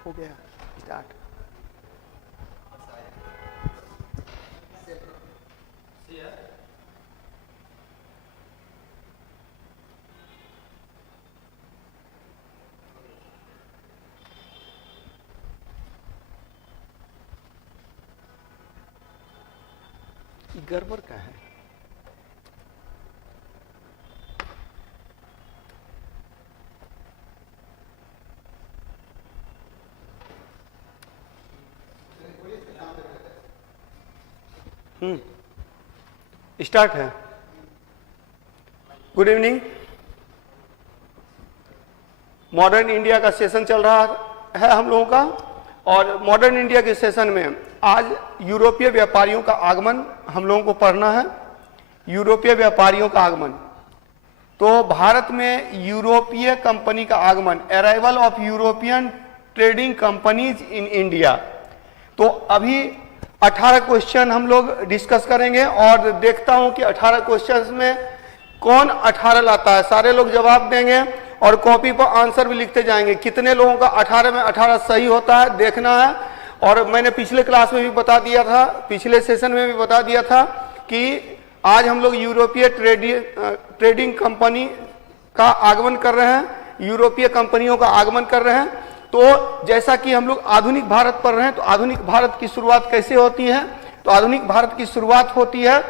हो गया स्टार्ट। गड़बड़ का है। स्टार्ट है। Good evening. मॉडर्न इंडिया का सेशन चल रहा है हम लोगों का, और मॉडर्न इंडिया के सेशन में आज यूरोपीय व्यापारियों का आगमन हम लोगों को पढ़ना है। यूरोपीय व्यापारियों का आगमन, तो भारत में यूरोपीय कंपनी का आगमन, arrival of European trading companies in India. तो अभी 18 क्वेश्चन हम लोग डिस्कस करेंगे, और देखता हूं कि 18 क्वेश्चंस में कौन 18 लाता है। सारे लोग जवाब देंगे और कॉपी पर आंसर भी लिखते जाएंगे। कितने लोगों का 18 में 18 सही होता है देखना है। और मैंने पिछले क्लास में भी बता दिया था, पिछले सेशन में भी बता दिया था कि आज हम लोग यूरोपीय ट्रेडिंग कंपनी का आगमन कर रहे हैं, यूरोपीय कंपनियों का आगमन कर रहे हैं। तो जैसा कि हम लोग आधुनिक भारत पढ़ रहे हैं, तो आधुनिक भारत की शुरुआत कैसे होती है? तो आधुनिक भारत की शुरुआत होती है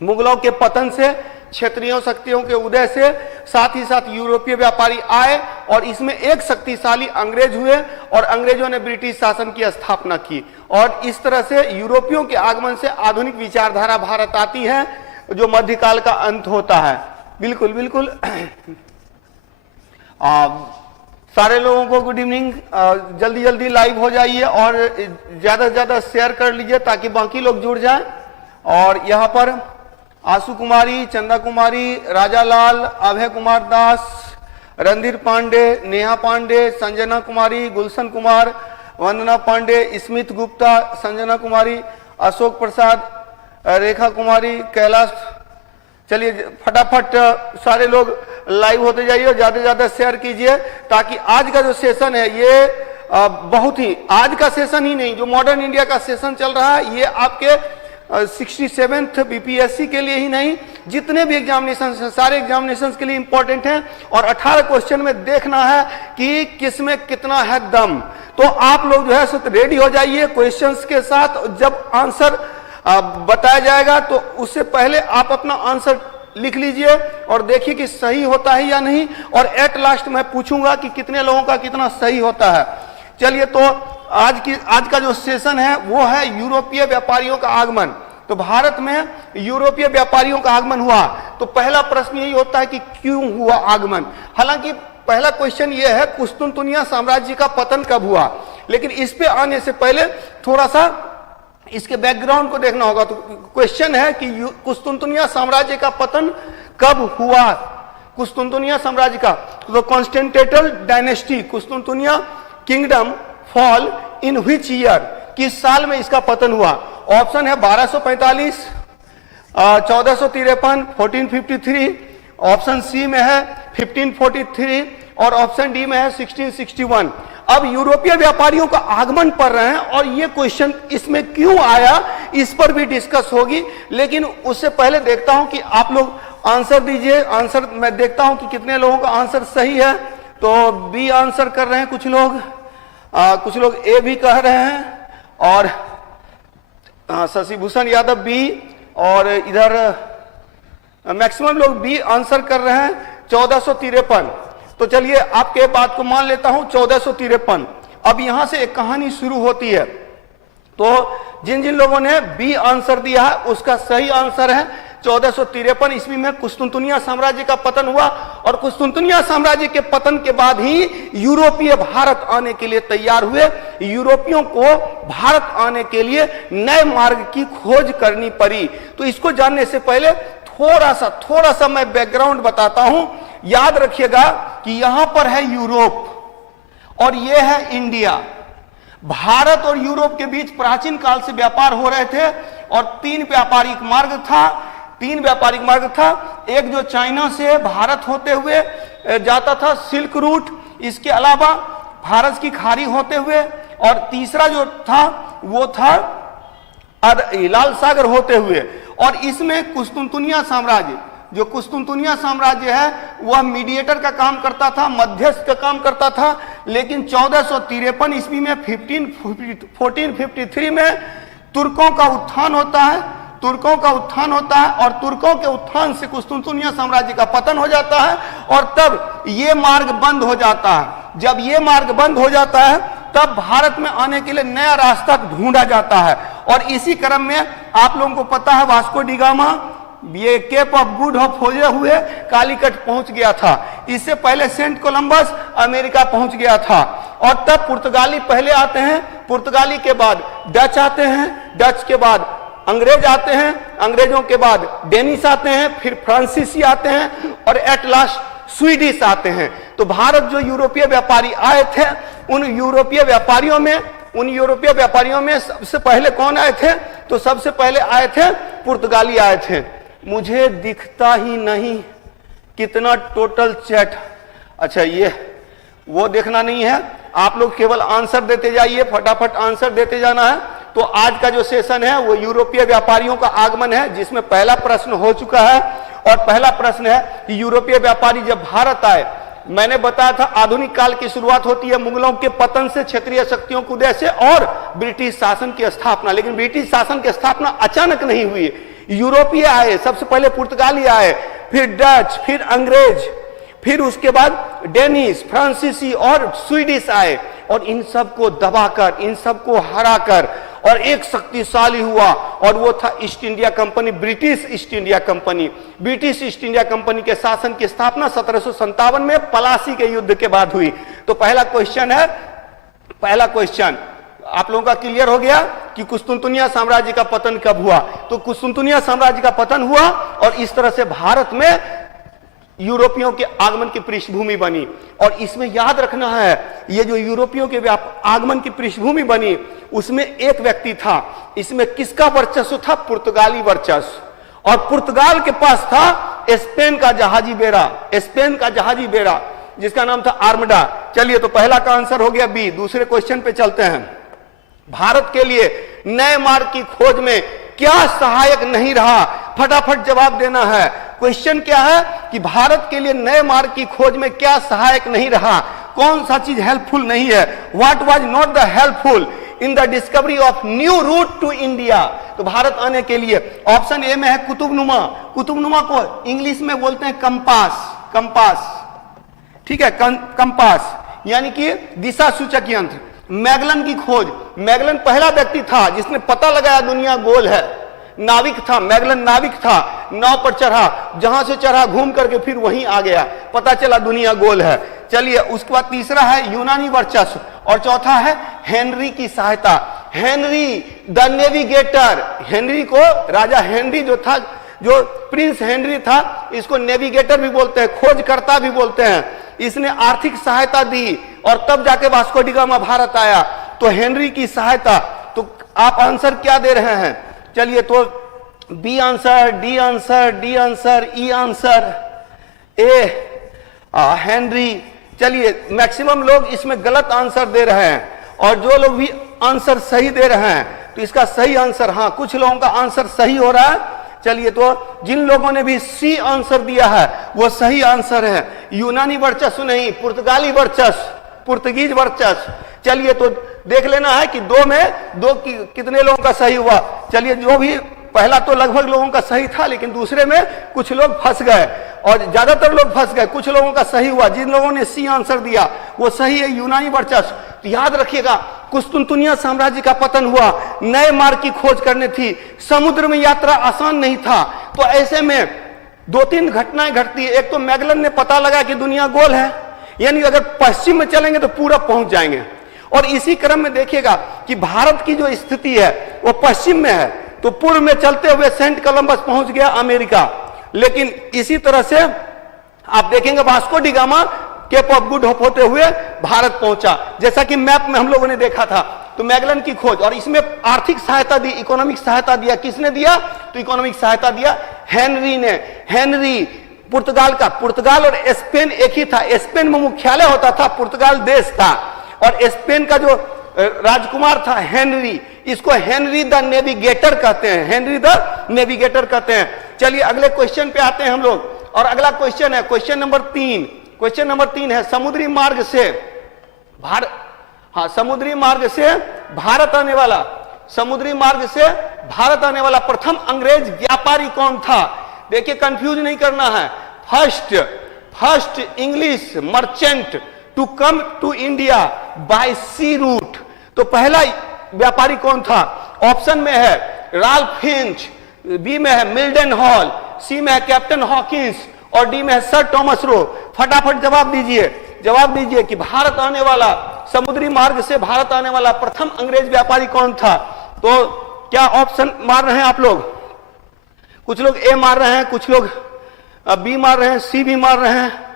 मुगलों के पतन से, क्षेत्रीय शक्तियों के उदय से, साथ ही साथ यूरोपीय व्यापारी आए और इसमें एक शक्तिशाली अंग्रेज हुए और अंग्रेजों ने ब्रिटिश शासन की स्थापना की, और इस तरह से यूरोपियों के आगमन से आधुनिक विचारधारा भारत आती है, जो मध्यकाल का अंत होता है। बिल्कुल बिल्कुल। सारे लोगों को गुड इवनिंग। जल्दी जल्दी लाइव हो जाइए और ज्यादा से ज्यादा शेयर कर लीजिए ताकि बाकी लोग जुड़ जाएं। और यहाँ पर आशु कुमारी, चंदा कुमारी, राजा लाल, अभय कुमार दास, रणधीर पांडे, नेहा पांडे, संजना कुमारी, गुलशन कुमार, वंदना पांडे, स्मित गुप्ता, संजना कुमारी, अशोक प्रसाद, रेखा कुमारी, कैलाश। चलिए फटाफट सारे लोग लाइव होते जाइए और ज्यादा से ज्यादा शेयर कीजिए, ताकि आज का जो सेशन है ये बहुत ही, आज का सेशन ही नहीं, जो मॉडर्न इंडिया का सेशन चल रहा है, ये आपके 67th बीपीएससी के लिए ही नहीं, जितने भी एग्जामिनेशन हैं सारे एग्जामिनेशन के लिए इंपॉर्टेंट हैं। और 18 क्वेश्चन में देखना है कि किसमें कितना है दम। तो आप लोग जो है सो रेडी हो जाइए क्वेश्चंस के साथ। जब आंसर बताया जाएगा तो उससे पहले आप अपना आंसर लिख लीजिए और देखिए कि सही होता है या नहीं, और एट लास्ट मैं पूछूंगा कि कितने लोगों का कितना सही होता है। चलिए, तो आज का जो सेशन है वो है यूरोपीय व्यापारियों का आगमन। तो भारत में यूरोपीय व्यापारियों का आगमन हुआ, तो पहला प्रश्न यही होता है कि क्यों हुआ आगमन। हालांकि पहला क्वेश्चन ये है कुस्तुनतुनिया साम्राज्य का पतन कब हुआ, लेकिन इस पे आने से पहले थोड़ा सा इसके बैकग्राउंड को देखना होगा। तो क्वेश्चन है कि कुस्तुनतुनिया साम्राज्य का पतन कब हुआ। कुस्तुनतुनिया साम्राज्य का, तो कॉन्स्टेंटिनोपल डायनेस्टी, कुस्तुनतुनिया kingdom fall in which year, किस साल में इसका पतन हुआ। ऑप्शन है 1245, 1453, 1453, ऑप्शन सी में है 1543 और ऑप्शन डी में है 1661। अब यूरोपीय व्यापारियों का आगमन पढ़ रहे हैं और ये क्वेश्चन इसमें क्यों आया इस पर भी डिस्कस होगी, लेकिन उससे पहले देखता हूं कि आप लोग आंसर दीजिए। आंसर मैं देखता हूं कि कितने लोगों का आंसर सही है। तो बी आंसर कर रहे हैं कुछ लोग ए भी कह रहे हैं, और शशिभूषण यादव बी, और इधर मैक्सिमम लोग बी आंसर कर रहे हैं 1453। तो चलिए आपके बात को मान लेता हूं 1453। अब यहां से एक कहानी शुरू होती है। तो जिन जिन लोगों ने बी आंसर दिया है उसका सही आंसर है 1453 ईस्वी में कुस्तुनतुनिया साम्राज्य का पतन हुआ, और कुस्तुनतुनिया साम्राज्य के पतन के बाद ही यूरोपीय भारत आने के लिए तैयार हुए। यूरोपियों को भारत आने के लिए नए मार्ग की खोज करनी पड़ी। तो इसको जानने से पहले थोड़ा सा मैं बैकग्राउंड बताता हूं। याद रखिएगा कि यहां पर है यूरोप और यह है इंडिया। भारत और यूरोप के बीच प्राचीन काल से व्यापार हो रहे थे, और तीन व्यापारिक मार्ग था। एक जो चाइना से भारत होते हुए जाता था, सिल्क रूट। इसके अलावा फारस की खाड़ी होते हुए, और तीसरा जो था वो था लाल सागर होते हुए। और इसमें कुस्तुनतुनिया साम्राज्य, जो कुस्तुनतुनिया साम्राज्य है वह मीडिएटर का काम करता था, मध्यस्थ का काम करता था। लेकिन 1453 ईस्वी में 1453 में तुर्कों का उत्थान होता है, तुर्कों का उत्थान होता है, और तुर्कों के उत्थान से कुस्तुनतुनिया साम्राज्य का पतन हो जाता है, और तब ये मार्ग बंद हो जाता है। जब ये मार्ग बंद हो जाता है तब भारत में आने के लिए नया रास्ता ढूंढा जाता है। और इसी क्रम में आप लोगों को पता है वास्को डी गामा ये केप ऑफ गुड होप खोजे हुए कालीकट पहुंच गया था। इससे पहले सेंट कोलंबस अमेरिका पहुंच गया था। और तब पुर्तगाली पहले आते हैं, पुर्तगाली के बाद डच आते हैं, डच के बाद अंग्रेज आते हैं, अंग्रेजों के बाद डेनिश आते हैं, फिर फ्रांसीसी आते हैं, और एट लास्ट स्वीडिश आते हैं। तो भारत जो यूरोपीय व्यापारी आए थे, उन यूरोपीय व्यापारियों में सबसे पहले कौन आए थे? तो सबसे पहले आए थे पुर्तगाली आए थे। मुझे दिखता ही नहीं कितना टोटल चैट। अच्छा, ये वो देखना नहीं है, आप लोग केवल आंसर देते जाइए, फटाफट आंसर देते जाना है। तो आज का जो सेशन है वो यूरोपीय व्यापारियों का आगमन है, जिसमें पहला प्रश्न हो चुका है। और पहला प्रश्न है कि यूरोपीय व्यापारी जब भारत आए, मैंने बताया था आधुनिक काल की शुरुआत होती है मुगलों के पतन से, क्षेत्रीय शक्तियों के उदय से, और ब्रिटिश शासन की स्थापना। लेकिन ब्रिटिश शासन की स्थापना अचानक नहीं हुई। यूरोपीय आए, सबसे पहले पुर्तगाली आए, फिर डच, फिर अंग्रेज, फिर उसके बाद डेनिश, फ्रांसीसी और स्वीडिश आए। और इन सबको दबाकर, इन सबको हराकर और एक शक्तिशाली हुआ, और वो था east India company, British East India company. British East India company के शासन की स्थापना 1757 में पलासी के युद्ध के बाद हुई। तो पहला क्वेश्चन है, पहला क्वेश्चन आप लोगों का क्लियर हो गया कि कुस्तुनतुनिया साम्राज्य का पतन कब हुआ। तो कुस्तुनतुनिया साम्राज्य का पतन हुआ, और इस तरह से भारत में यूरोपियों के आगमन की पृष्ठभूमि बनी। और इसमें याद रखना है, ये जो यूरोपियों के आगमन की पृष्ठभूमि बनी, उसमें एक व्यक्ति था। इसमें किसका वर्चस्व था? पुर्तगाली वर्चस्व। और पुर्तगाल के पास था स्पेन का जहाजी बेड़ा, स्पेन का जहाजी बेड़ा जिसका नाम था आर्मडा। चलिए, तो पहला का आंसर हो गया बी। दूसरे क्वेश्चन पे चलते हैं। भारत के लिए नए मार्ग की खोज में क्या सहायक नहीं रहा? फटाफट जवाब देना है। क्वेश्चन क्या है कि भारत के लिए नए मार्ग की खोज में क्या सहायक नहीं रहा? कौन सा चीज हेल्पफुल नहीं है? What was not the helpful in the discovery of new route to India? तो भारत आने के लिए ऑप्शन ए में है कुतुबनुमा। कुतुबनुमा को इंग्लिश में बोलते हैं कंपास, कंपास, ठीक है, कंपास यानी कि दिशा सूचक यंत्र। मैगलन की खोज, मैगलन पहला व्यक्ति था जिसने पता लगाया दुनिया गोल है। नाविक था, मैगलन नाविक था, नाव पर चढ़ा, जहां से चढ़ा घूम करके फिर वहीं आ गया, पता चला दुनिया गोल है। चलिए, उसके बाद तीसरा है यूनानी वर्चस्व, और चौथा है हेनरी की सहायता। हेनरी द नेविगेटर, हेनरी को, राजा हेनरी जो था, जो प्रिंस हेनरी था, इसको नेविगेटर भी बोलते हैं, खोजकर्ता भी बोलते हैं। इसने आर्थिक सहायता दी, और तब जाके वास्को डी गामा भारत आया। तो हेनरी की सहायता। तो आप आंसर क्या दे रहे हैं? चलिए, तो B answer, D answer, D answer, E answer, A Henry. चलिए, मैक्सिमम लोग इसमें गलत आंसर दे रहे हैं, और जो लोग भी आंसर सही दे रहे हैं, तो इसका सही आंसर, हाँ, कुछ लोगों का आंसर सही हो रहा है। चलिए, तो जिन लोगों ने भी सी आंसर दिया है वो सही आंसर है। यूनानी वर्चस्व नहीं, पुर्तगाली वर्चस्व, पुर्तगीज वर्चस्व। चलिए, तो देख लेना है कि दो में दो कितने लोगों का सही हुआ। चलिए, जो भी पहला तो लगभग लोगों का सही था, लेकिन दूसरे में कुछ लोग फंस गए, और ज्यादातर लोग फंस गए। कुछ लोगों का सही हुआ, जिन लोगों ने सी आंसर दिया वो सही है, यूनानी वर्चस्व। तो याद रखिएगा, कुस्तुनतुनिया साम्राज्य का पतन हुआ, नए मार्ग की खोज करनी थी, समुद्र में यात्रा आसान नहीं था। तो ऐसे में दो तीन घटनाएं घटती है। एक तो मैगलन ने पता लगा कि दुनिया गोल है, यानी अगर पश्चिम में चलेंगे तो पूरा पहुंच जाएंगे। और इसी क्रम में देखिएगा कि भारत की जो स्थिति है वो पश्चिम में है, तो पूर्व में चलते हुए सेंट कोलंबस पहुंच गया अमेरिका। लेकिन इसी तरह से आप देखेंगे Vasco da Gama Cape of Good Hope होते हुए भारत पहुंचा, जैसा कि मैप में हम लोगों ने देखा था। तो मैगलन की खोज, और इसमें आर्थिक सहायता दी, इकोनॉमिक सहायता दिया। किसने दिया? तो इकोनॉमिक सहायता दिया हेनरी ने। हेनरी पुर्तगाल का, पुर्तगाल और स्पेन एक ही था, स्पेन में मुख्यालय होता था, पुर्तगाल देश था। और स्पेन का जो राजकुमार था हेनरी, इसको हेनरी द नेविगेटर कहते हैं, हेनरी द नेविगेटर कहते हैं। चलिए अगले क्वेश्चन पे आते हैं हम लोग, और अगला क्वेश्चन है क्वेश्चन नंबर 3। क्वेश्चन नंबर 3 है समुद्री मार्ग से समुद्री मार्ग से भारत आने वाला, समुद्री मार्ग से भारत आने वाला प्रथम अंग्रेज व्यापारी कौन था? देखिए कंफ्यूज नहीं करना है। First English merchant to come to India by sea route, तो पहला व्यापारी कौन था? ऑप्शन में है राल्फ फिंच, बी में है मिल्डन हॉल, सी में है कैप्टन हॉकिंस और डी में है सर थॉमस रो। फटाफट जवाब दीजिए कि भारत आने वाला, समुद्री मार्ग से भारत आने वाला प्रथम अंग्रेज व्यापारी कौन था? तो क्या ऑप्शन मार रहे हैं आप लोग? कुछ लोग ए मार रहे हैं, कुछ लोग बी मार रहे हैं, सी भी मार रहे हैं।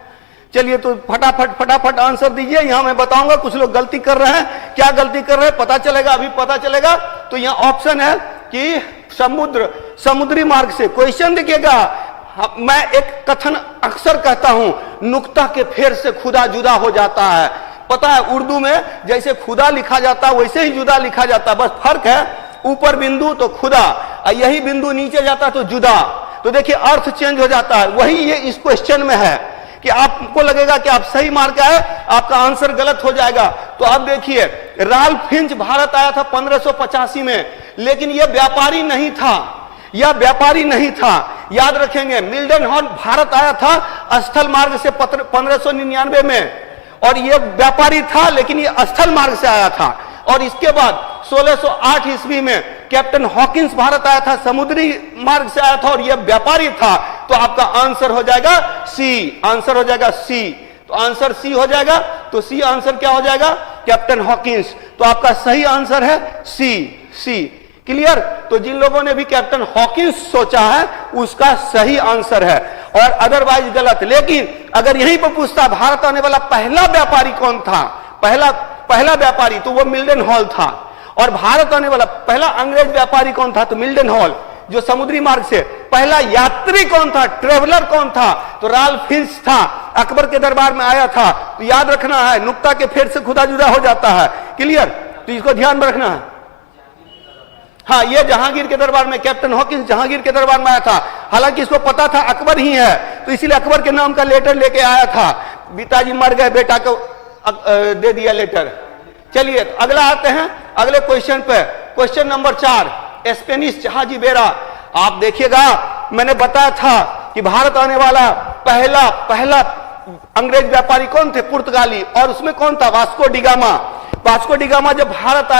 चलिए तो फटाफट आंसर दीजिए। यहां मैं बताऊंगा कुछ लोग गलती कर रहे हैं, क्या गलती कर रहे हैं पता चलेगा, अभी पता चलेगा। तो यहां ऑप्शन है कि समुद्री मार्ग से। क्वेश्चन देखिएगा, मैं एक कथन अक्सर कहता हूं, नुक्ता के फेर से खुदा जुदा हो जाता है। पता है उर्दू में जैसे खुदा लिखा जाता है वैसे ही जुदा लिखा जाता है, बस फर्क है ऊपर बिंदु तो खुदा, यही बिंदु नीचे जाता तो जुदा। तो देखिए अर्थ चेंज हो जाता है। वही ये इस क्वेश्चन में है कि आपको लगेगा कि आप सही मार्क आए, आपका आंसर गलत हो जाएगा। तो अब देखिए राल्फ फिंच भारत आया था 1585 में, लेकिन यह व्यापारी नहीं था, याद रखेंगे। मिल्डन हॉल भारत आया था स्थल मार्ग से 1599 में, और यह व्यापारी था लेकिन यह स्थल मार्ग से आया था। और इसके बाद 1608 ईस्वी में कैप्टन हॉकिंस भारत आया था, समुद्री मार्ग से आया था और यह व्यापारी था। तो आपका आंसर हो जाएगा सी, आंसर हो जाएगा सी। तो आंसर सी हो जाएगा, तो सी आंसर क्या हो जाएगा? Captain Hawkins. तो आपका सही आंसर है सी। क्लियर? तो जिन लोगों ने भी कैप्टन हॉकिंस सोचा है उसका सही आंसर है, और अदरवाइज गलत। लेकिन अगर यहीं पर पूछता भारत आने वाला पहला व्यापारी कौन था, पहला व्यापारी, तो वो मिल्डन हॉल था। और भारत आने वाला पहला अंग्रेज व्यापारी कौन था? तो मिल्डन हॉल। जो समुद्री मार्ग से पहला यात्री कौन था, ट्रेवलर कौन था? तो राल्फ फिंच था, अकबर के दरबार में आया था। तो याद रखना है, नुक्ता के फेर से खुदा जुदा हो जाता है। क्लियर? तो इसको ध्यान में रखना है। हाँ, ये जहांगीर के दरबार में, कैप्टन हॉकिंस जहांगीर के दरबार में आया था। हालांकि इसको पता था अकबर ही है, तो इसीलिए अकबर के नाम का लेटर लेके आया था। पिताजी मर गए, बेटा को दे दिया लेटर। चलिए अगला आते हैं अगले क्वेश्चन पे। क्वेश्चन नंबर 4, स्पेनिश जहाजी बेड़ा। आप देखिएगा, मैंने बताया था कि भारत आने वाला पहला अंग्रेज व्यापारी कौन थे? पुर्तगाली। और उसमें कौन था? वास्को डिगामा जब भारत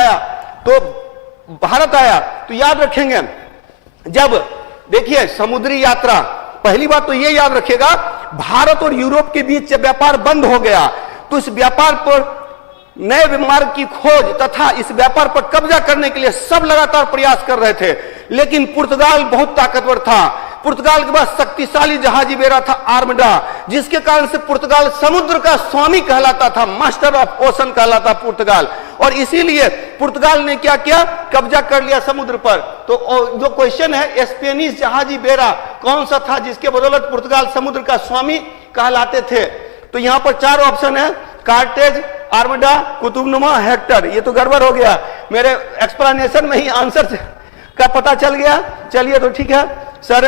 आया तो याद रखेंगे, जब देखिए समुद्री यात्रा, पहली बात तो ये याद रखिएगा, भारत और यूरोप के बीच जब व्यापार बंद हो गया तो इस व्यापार पर नए मार्ग की खोज तथा इस व्यापार पर कब्जा करने के लिए सब लगातार प्रयास कर रहे थे। लेकिन पुर्तगाल बहुत ताकतवर था। पुर्तगाल के पास शक्तिशाली जहाजी बेड़ा था आर्मडा, जिसके कारण से पुर्तगाल समुद्र का स्वामी कहलाता था, मास्टर ऑफ ओशन कहलाता पुर्तगाल। और इसीलिए पुर्तगाल ने क्या किया? कब्जा कर लिया समुद्र पर। तो जो क्वेश्चन है, स्पेनिश जहाजी बेड़ा कौन सा था जिसके बदौलत पुर्तगाल समुद्र का स्वामी कहलाते थे? तो यहां पर 4 ऑप्शन है, कार्टेज, आर्मडा, कुतुबनुमा, हेक्टर। ये तो गड़बड़ हो गया, मेरे एक्सप्लेनेशन में ही आंसर का पता चल गया। चलिए तो ठीक है सर,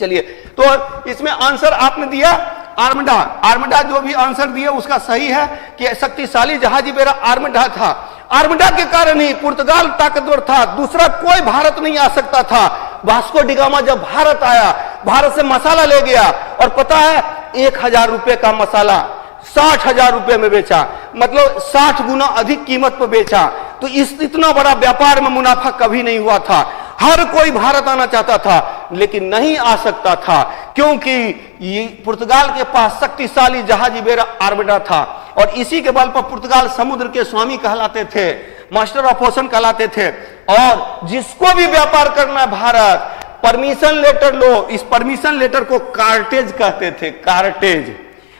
चलिए तो इसमें आंसर आपने दिया आर्मडा जो भी आंसर दिया उसका सही है कि शक्तिशाली जहाजी बेड़ा आर्मडा था। आर्मडा के कारण ही पुर्तगाल ताकतवर था, दूसरा कोई भारत नहीं आ सकता था। वास्को डिगामा जब भारत आया, भारत से मसाला ले गया, और पता है 1000 रुपए का मसाला 60,000 रुपए में बेचा, मतलब 60 गुना अधिक कीमत पर बेचा। तो इतना बड़ा व्यापार में मुनाफा कभी नहीं हुआ था। हर कोई भारत आना चाहता था लेकिन नहीं आ सकता था, क्योंकि ये पुर्तगाल के पास शक्तिशाली जहाजी बेड़ा आर्मडा था। और इसी के बल पर पुर्तगाल समुद्र के स्वामी कहलाते थे, मास्टर ऑफ ओशन कहलाते थे। और जिसको भी व्यापार करना है भारत, परमिशन लेटर लो। इस परमिशन लेटर को कार्टेज कहते थे, कार्टेज।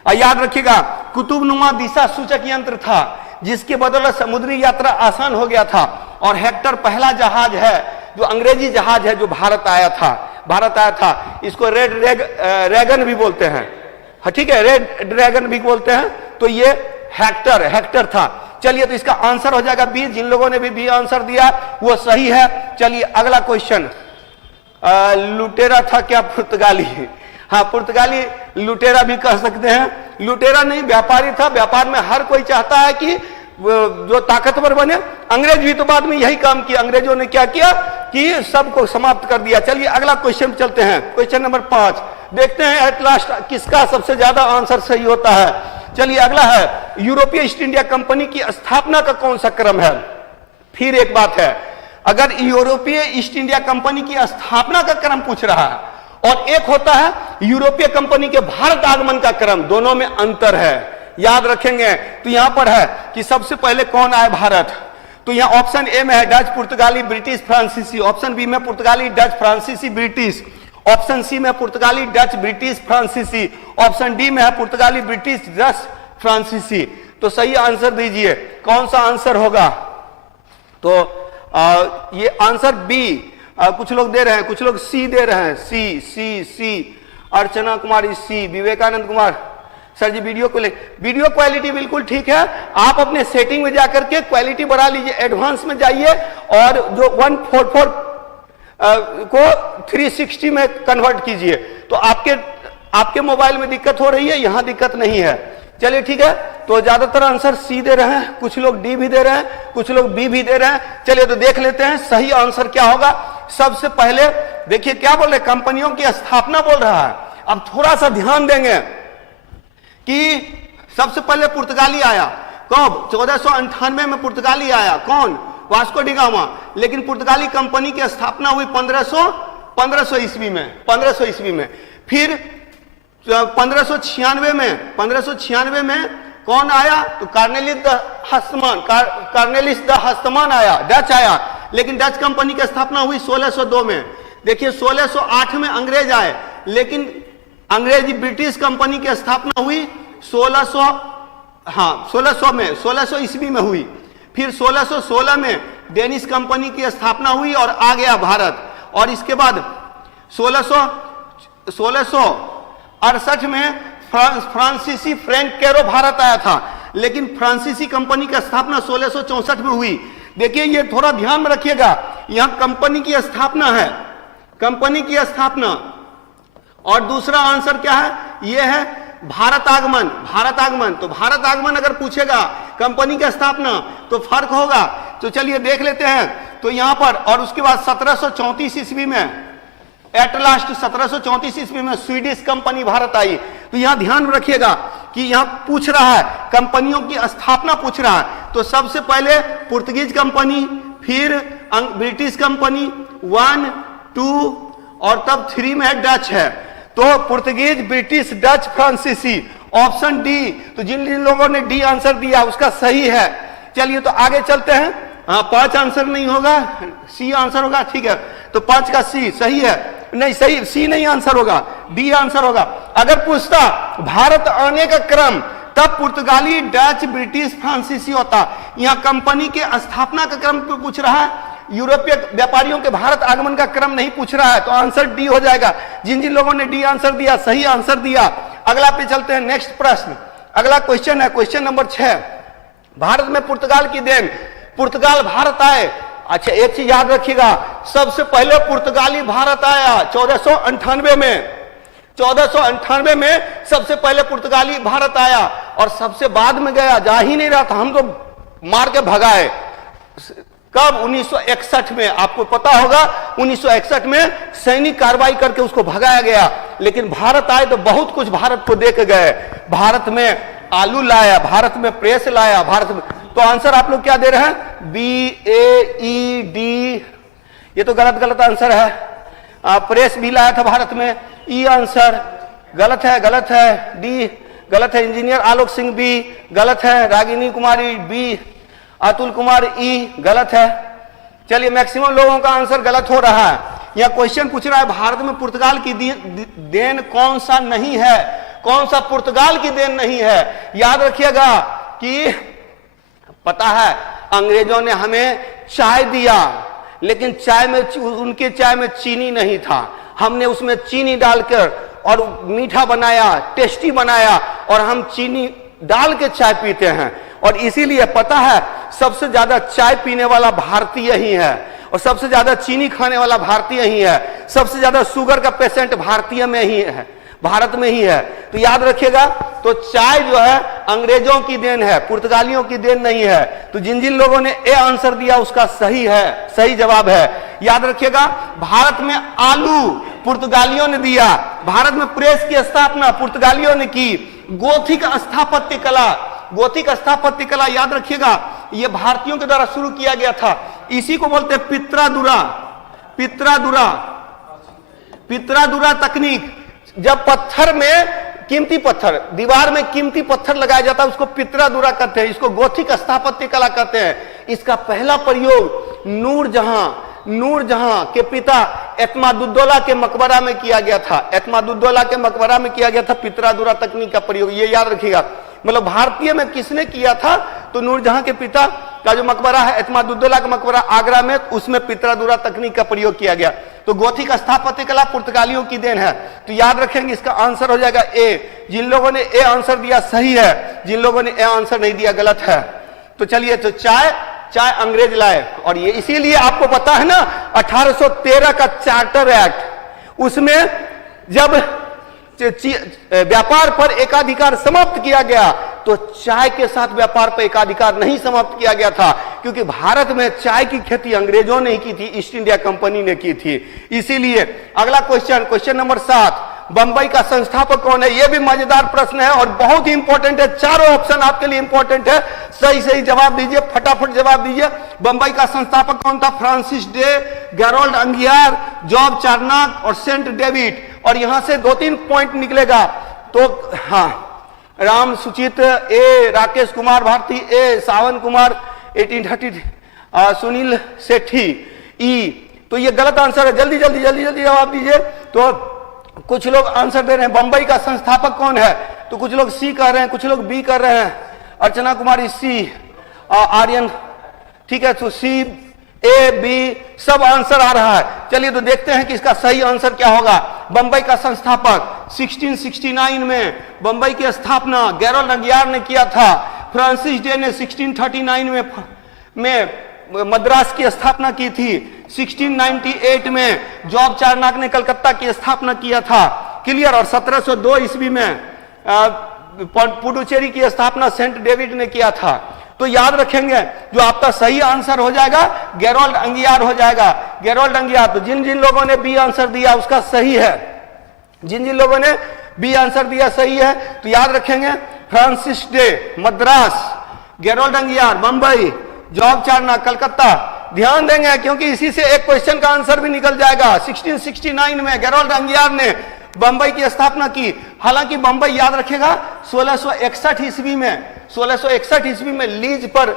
याद रखिएगा, कुतुबनुमा दिशा सूचक यंत्र था जिसके बदौलत समुद्री यात्रा आसान हो गया था। और हेक्टर पहला जहाज है जो अंग्रेजी जहाज है जो भारत आया था। इसको रेड ड्रैगन भी बोलते हैं, ठीक है, रेड ड्रैगन भी बोलते हैं। तो ये हेक्टर, हेक्टर था। चलिए तो इसका आंसर हो जाएगा बी। जिन लोगों ने भी बी आंसर दिया वो सही है। चलिए अगला क्वेश्चन, लुटेरा था क्या पुर्तगाली? हाँ, पुर्तगाली लुटेरा भी कह सकते हैं। लुटेरा नहीं, व्यापारी था। व्यापार में हर कोई चाहता है कि जो ताकतवर बने। अंग्रेज भी तो बाद में यही काम किया। अंग्रेजों ने क्या किया कि सबको समाप्त कर दिया। चलिए अगला क्वेश्चन चलते हैं, क्वेश्चन नंबर 5। देखते हैं एट लास्ट किसका सबसे ज्यादा आंसर सही होता है। चलिए अगला है, यूरोपीय ईस्ट इंडिया कंपनी की स्थापना का कौन सा क्रम है? फिर एक बात है, अगर यूरोपीय ईस्ट इंडिया कंपनी की स्थापना का क्रम पूछ रहा है और एक होता है यूरोपीय कंपनी के भारत आगमन का क्रम, दोनों में अंतर है। याद रखेंगे तो यहां पर है कि सबसे पहले कौन आए भारत, तो यहां ऑप्शन ए में है डच, पुर्तगाली, ब्रिटिश, फ्रांसीसी। ऑप्शन बी में पुर्तगाली, डच, फ्रांसीसी, ब्रिटिश। ऑप्शन सी में पुर्तगाली, डच, ब्रिटिश, फ्रांसीसी। ऑप्शन डी में है पुर्तगाली, ब्रिटिश, डच, फ्रांसीसी। तो सही आंसर दीजिए, कौन सा आंसर होगा? तो ये आंसर बी। कुछ लोग दे रहे हैं, कुछ लोग सी दे रहे हैं। सी सी सी। अर्चना कुमारी सी, विवेकानंद कुमार सर जी वीडियो को ले, वीडियो क्वालिटी बिल्कुल ठीक है। आप अपने सेटिंग में जाकर के क्वालिटी बढ़ा लीजिए, एडवांस में जाइए और जो 144 को 360 में कन्वर्ट कीजिए। तो आपके मोबाइल में दिक्कत हो रही है, यहां दिक्कत नहीं है। चलिए ठीक है, तो ज्यादातर आंसर सी दे रहे हैं, कुछ लोग डी भी दे रहे हैं, कुछ लोग बी भी दे रहे हैं। चलिए तो देख लेते हैं सही आंसर क्या होगा। सबसे पहले देखिए क्या बोल रहे, कंपनियों की स्थापना बोल रहा है। अब थोड़ा सा ध्यान देंगे कि सबसे पहले पुर्तगाली आया कब? 1498 में पुर्तगाली आया। कौन? Vasco da gamma. लेकिन पुर्तगाली कंपनी की स्थापना हुई 1500 ईस्वी में। 1500 ईस्वी में। फिर 1596 में कौन आया? तो कार्नेलिस द हस्तमान आया, डच आया। लेकिन डच कंपनी की स्थापना हुई 1602 में। देखिए 1608 में अंग्रेज आए, लेकिन अंग्रेजी ब्रिटिश कंपनी की स्थापना हुई 1600 ईस्वी में हुई। फिर 1616 में डेनिश कंपनी की स्थापना हुई और आ गया भारत। और इसके बाद 1668 में फ्रांसीसी फ्रैंक कैरो भारत आया था, लेकिन फ्रांसीसी कंपनी की स्थापना 1664 में हुई। देखिए ये थोड़ा ध्यान में रखिएगा, यहां कंपनी की स्थापना है, कंपनी की स्थापना। और दूसरा आंसर क्या है? यह है भारत आगमन। भारत आगमन, तो भारत आगमन अगर पूछेगा कंपनी की स्थापना तो फर्क होगा। तो चलिए देख लेते हैं। तो यहां पर और उसके बाद 1734 ईस्वी में एट लास्ट 1734 ईस्वी में स्वीडिश कंपनी भारत आई। तो यहां ध्यान रखिएगा कि यहां पूछ रहा है कंपनियों की स्थापना पूछ रहा है। तो सबसे पहले पुर्तगीज कंपनी, फिर ब्रिटिश कंपनी 1, 2 और तब 3 में डच है। तो पुर्तगीज, ब्रिटिश, डच, फ्रांसीसी। Option D. तो जिन जिन लोगों ने डी आंसर दिया उसका सही है। चलिए तो आगे चलते हैं। 5 आंसर नहीं होगा, सी आंसर होगा। ठीक है, तो 5 का सी सही है। नहीं सही, सी नहीं आंसर होगा, डी आंसर होगा। अगर पूछता भारत आने का क्रम, तब पुर्तगाली, डच, ब्रिटिश, फ्रांसीसी होता। यहां कंपनी के स्थापना का क्रम पूछ रहा है, यूरोपीय व्यापारियों के भारत आगमन का क्रम नहीं पूछ रहा है। तो आंसर डी हो जाएगा। जिन जिन लोगों ने डी आंसर दिया सही आंसर दिया। अगला पे चलते हैं, नेक्स्ट प्रश्न। अगला क्वेश्चन है क्वेश्चन नंबर 6। भारत में पुर्तगाल की देन, पुर्तगाल भारत आए। अच्छा एक चीज याद रखिएगा, सबसे पहले पुर्तगाली भारत आया 1498 में। 1498 में सबसे पहले पुर्तगाली भारत आया और सबसे बाद में गया, जा ही नहीं रहा था, हम तो मार के भगाए। कब? 1961 में। आपको पता होगा 1961 में सैनिक कार्रवाई करके उसको भगाया गया। लेकिन भारत आए तो बहुत कुछ भारत को दे के गए। भारत में आलू लाया, भारत में प्रेस लाया, भारत में। तो आंसर आप लोग क्या दे रहे हैं? बी, ए, ई, डी। ये तो गलत आंसर है। प्रेस भी लाया था भारत में, ई आंसर गलत है, गलत है। डी गलत है। इंजीनियर आलोक सिंह बी गलत है। रागिनी कुमारी बी। अतुल कुमार ई गलत है। चलिए मैक्सिमम लोगों का आंसर गलत हो रहा है। यह क्वेश्चन पूछ रहा है भारत में पुर्तगाल की देन कौन सा नहीं है? कौन सा पुर्तगाल की देन नहीं है? याद रखिएगा कि पता है अंग्रेजों ने हमें चाय दिया, लेकिन चाय में उनके चाय में चीनी नहीं था। हमने उसमें चीनी डालकर और मीठा बनाया, टेस्टी बनाया, और हम चीनी डाल के चाय पीते हैं, और इसीलिए पता है सबसे ज्यादा चाय पीने वाला भारतीय ही है, और सबसे ज्यादा चीनी खाने वाला भारतीय ही है, सबसे ज्यादा शुगर का पेशेंट भारतीय में ही है, भारत में ही है। तो याद रखिएगा, तो चाय जो है अंग्रेजों की देन है, पुर्तगालियों की देन नहीं है। तो जिन जिन लोगों ने ए आंसर दिया उसका सही है, सही जवाब है। याद रखिएगा, भारत में आलू पुर्तगालियों ने दिया, भारत में प्रेस की स्थापना पुर्तगालियों ने की, गोथिक स्थापत्य कला, गोथिक स्थापत्य कला याद रखिएगा यह भारतीयों के द्वारा शुरू किया गया था। इसी को बोलते हैं पित्रादुरा, पित्रादुरा, पित्रादुरा तकनीक। जब पत्थर में कीमती पत्थर, दीवार में कीमती पत्थर लगाया जाता है उसको पित्रादुरा कहते हैं, इसको गोथिक स्थापत्य कला कहते हैं। इसका पहला प्रयोग नूरजहां के पिता एतमादुद्दौला के मकबरा में किया गया था, एतमादुद्दौला के मकबरा में किया गया था पित्रादुरा तकनीक का प्रयोग। ये याद रखिएगा, मतलब भारतीय में किसने किया था, तो नूरजहां के पिता का जो मकबरा है एतमादुद्दौला का मकबरा आगरा में, उसमें पित्रादुरा तकनीक का प्रयोग किया गया। तो गोथिक स्थापत्य कला पुर्तगालियों की देन है। तो याद रखेंगे इसका आंसर हो जाएगा ए। जिन लोगों ने ए आंसर दिया सही है, जिन लोगों ने ए आंसर नहीं दिया गलत है। तो चलिए, तो चाय अंग्रेज लाए, और ये इसीलिए आपको पता है ना 1813 का चार्टर एक्ट, उसमें जब व्यापार पर एकाधिकार समाप्त किया गया तो चाय के साथ व्यापार पर एकाधिकार नहीं समाप्त किया गया था, क्योंकि भारत में चाय की खेती अंग्रेजों ने ही की थी, ईस्ट इंडिया कंपनी ने की थी। इसीलिए अगला क्वेश्चन नंबर 7, बंबई का संस्थापक कौन है? यह भी मजेदार प्रश्न है और बहुत ही इंपॉर्टेंट है। चारों ऑप्शन आपके लिए इंपॉर्टेंट है, सही जवाब दीजिए, फटाफट जवाब दीजिए। बंबई का संस्थापक कौन था? फ्रांसिस डे, गैरोल्ड अंगियार, जॉब चार्नक और सेंट डेविड। और यहां से 2-3 पॉइंट निकलेगा। तो हाँ, राम सुचित ए, राकेश कुमार भारती ए, सावन कुमार 1830, सुनील सेठी ई। तो ये गलत आंसर है, जल्दी जवाब दीजिए। तो कुछ लोग आंसर दे रहे हैं बंबई का संस्थापक कौन है, तो कुछ लोग सी कर रहे हैं, कुछ लोग बी कर रहे हैं। अर्चना कुमारी सी, आर्यन, ठीक है, तो सी, ए, बी सब आंसर आ रहा है। चलिए तो देखते हैं कि इसका सही आंसर क्या होगा। बंबई का संस्थापक 1669 में बंबई की स्थापना गैरोल्ड अंगियार ने किया था। फ्रांसिस डे ने 1639 में मद्रास की स्थापना की थी। 1698 में जॉब चार्नक ने कलकत्ता की स्थापना किया था, क्लियर। और 1702 ईस्वी में पुडुचेरी की स्थापना सेंट डेविड ने किया था। तो याद रखेंगे जो आपका सही आंसर हो जाएगा गैरोल्ड अंगियार हो जाएगा, गैरोल्ड अंगियार। तो जिन जिन लोगों ने बी आंसर दिया उसका सही है, जिन जिन लोगों ने बी आंसर दिया सही है। तो याद रखेंगे Francis Day Madras, Gerald Aungier Bombay, Job Charnock Calcutta. ध्यान देंगे क्योंकि इसी से एक क्वेश्चन का आंसर भी निकल जाएगा। 1669 में गैरोल्ड अंगियार ने बंबई की स्थापना की। हालांकि बंबई याद रखेगा 1661 ईस्वी में, 1661 ईस्वी में लीज पर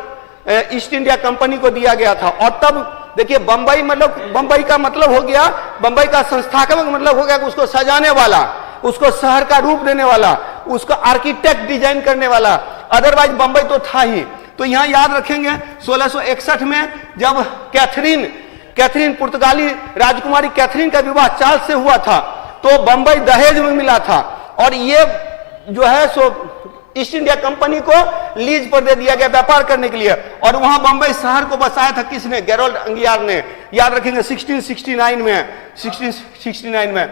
ईस्ट इंडिया कंपनी को दिया गया था। और तब देखिए बंबई मतलब, बंबई का मतलब हो गया, बंबई का संस्थापक मतलब हो गया उसको सजाने वाला, उसको शहर का रूप देने वाला, उसको आर्किटेक्ट डिजाइन करने वाला। अदरवाइज बंबई तो था ही। तो यहां याद रखेंगे 1661 में जब कैथरीन पुर्तगाली राजकुमारी कैथरीन का विवाह चार्ल्स से हुआ था, तो बंबई दहेज में मिला था। और ये जो है सो ईस्ट इंडिया कंपनी को लीज पर दे दिया गया व्यापार करने के लिए। और वहां बंबई शहर को बसाया था किसने? गैरोल्ड अंगियार ने। याद रखेंगे 1669 में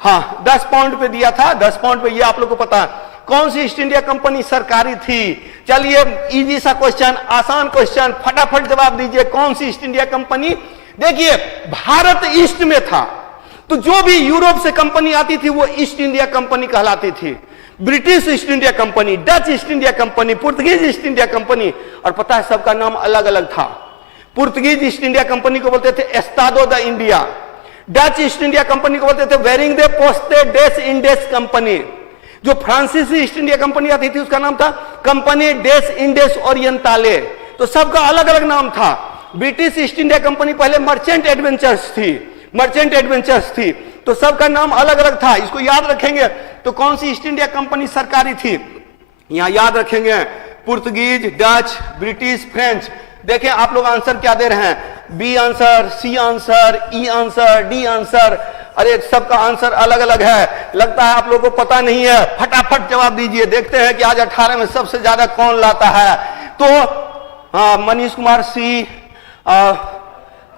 हाँ 10 पाउंड पे दिया था, 10 पाउंड पे। ये आप लोग को पता है। कौन सी ईस्ट इंडिया कंपनी सरकारी थी? चलिए इजी सा क्वेश्चन, आसान क्वेश्चन, फटाफट जवाब दीजिए। कौन सी ईस्ट इंडिया कंपनी? देखिए भारत ईस्ट में था, तो जो भी यूरोप से कंपनी आती थी वो ईस्ट इंडिया कंपनी कहलाती थी। British East India company, Dutch East India company, Portuguese East India company. और पता है सबका नाम अलग अलग था। पुर्तगीज ईस्ट इंडिया कंपनी को बोलते थे एस्तादो द India, Dutch East India company को बोलते थे वेरिंग दे पोस्टे डेस इंडेस कंपनी। जो फ्रांसीसी ईस्ट इंडिया कंपनी आती थी उसका नाम था कंपनी डेस इंडेस ओरिएंटाले। तो सबका अलग अलग नाम था। ब्रिटिश ईस्ट इंडिया कंपनी पहले मर्चेंट एडवेंचर्स थी, तो सबका नाम अलग अलग था। इसको याद रखेंगे। तो कौन सी ईस्ट इंडिया कंपनी सरकारी थी? यहां याद रखेंगे पुर्तगीज, डच, ब्रिटिश, फ्रेंच। देखें आप लोग आंसर क्या दे रहे हैं, B answer, C answer, E answer, D answer. अरे सबका आंसर अलग अलग है। लगता है आप लोगों को पता नहीं है, फटाफट जवाब दीजिए। देखते हैं कि आज 18 में सबसे ज्यादा कौन लाता है। तो मनीष कुमार सी,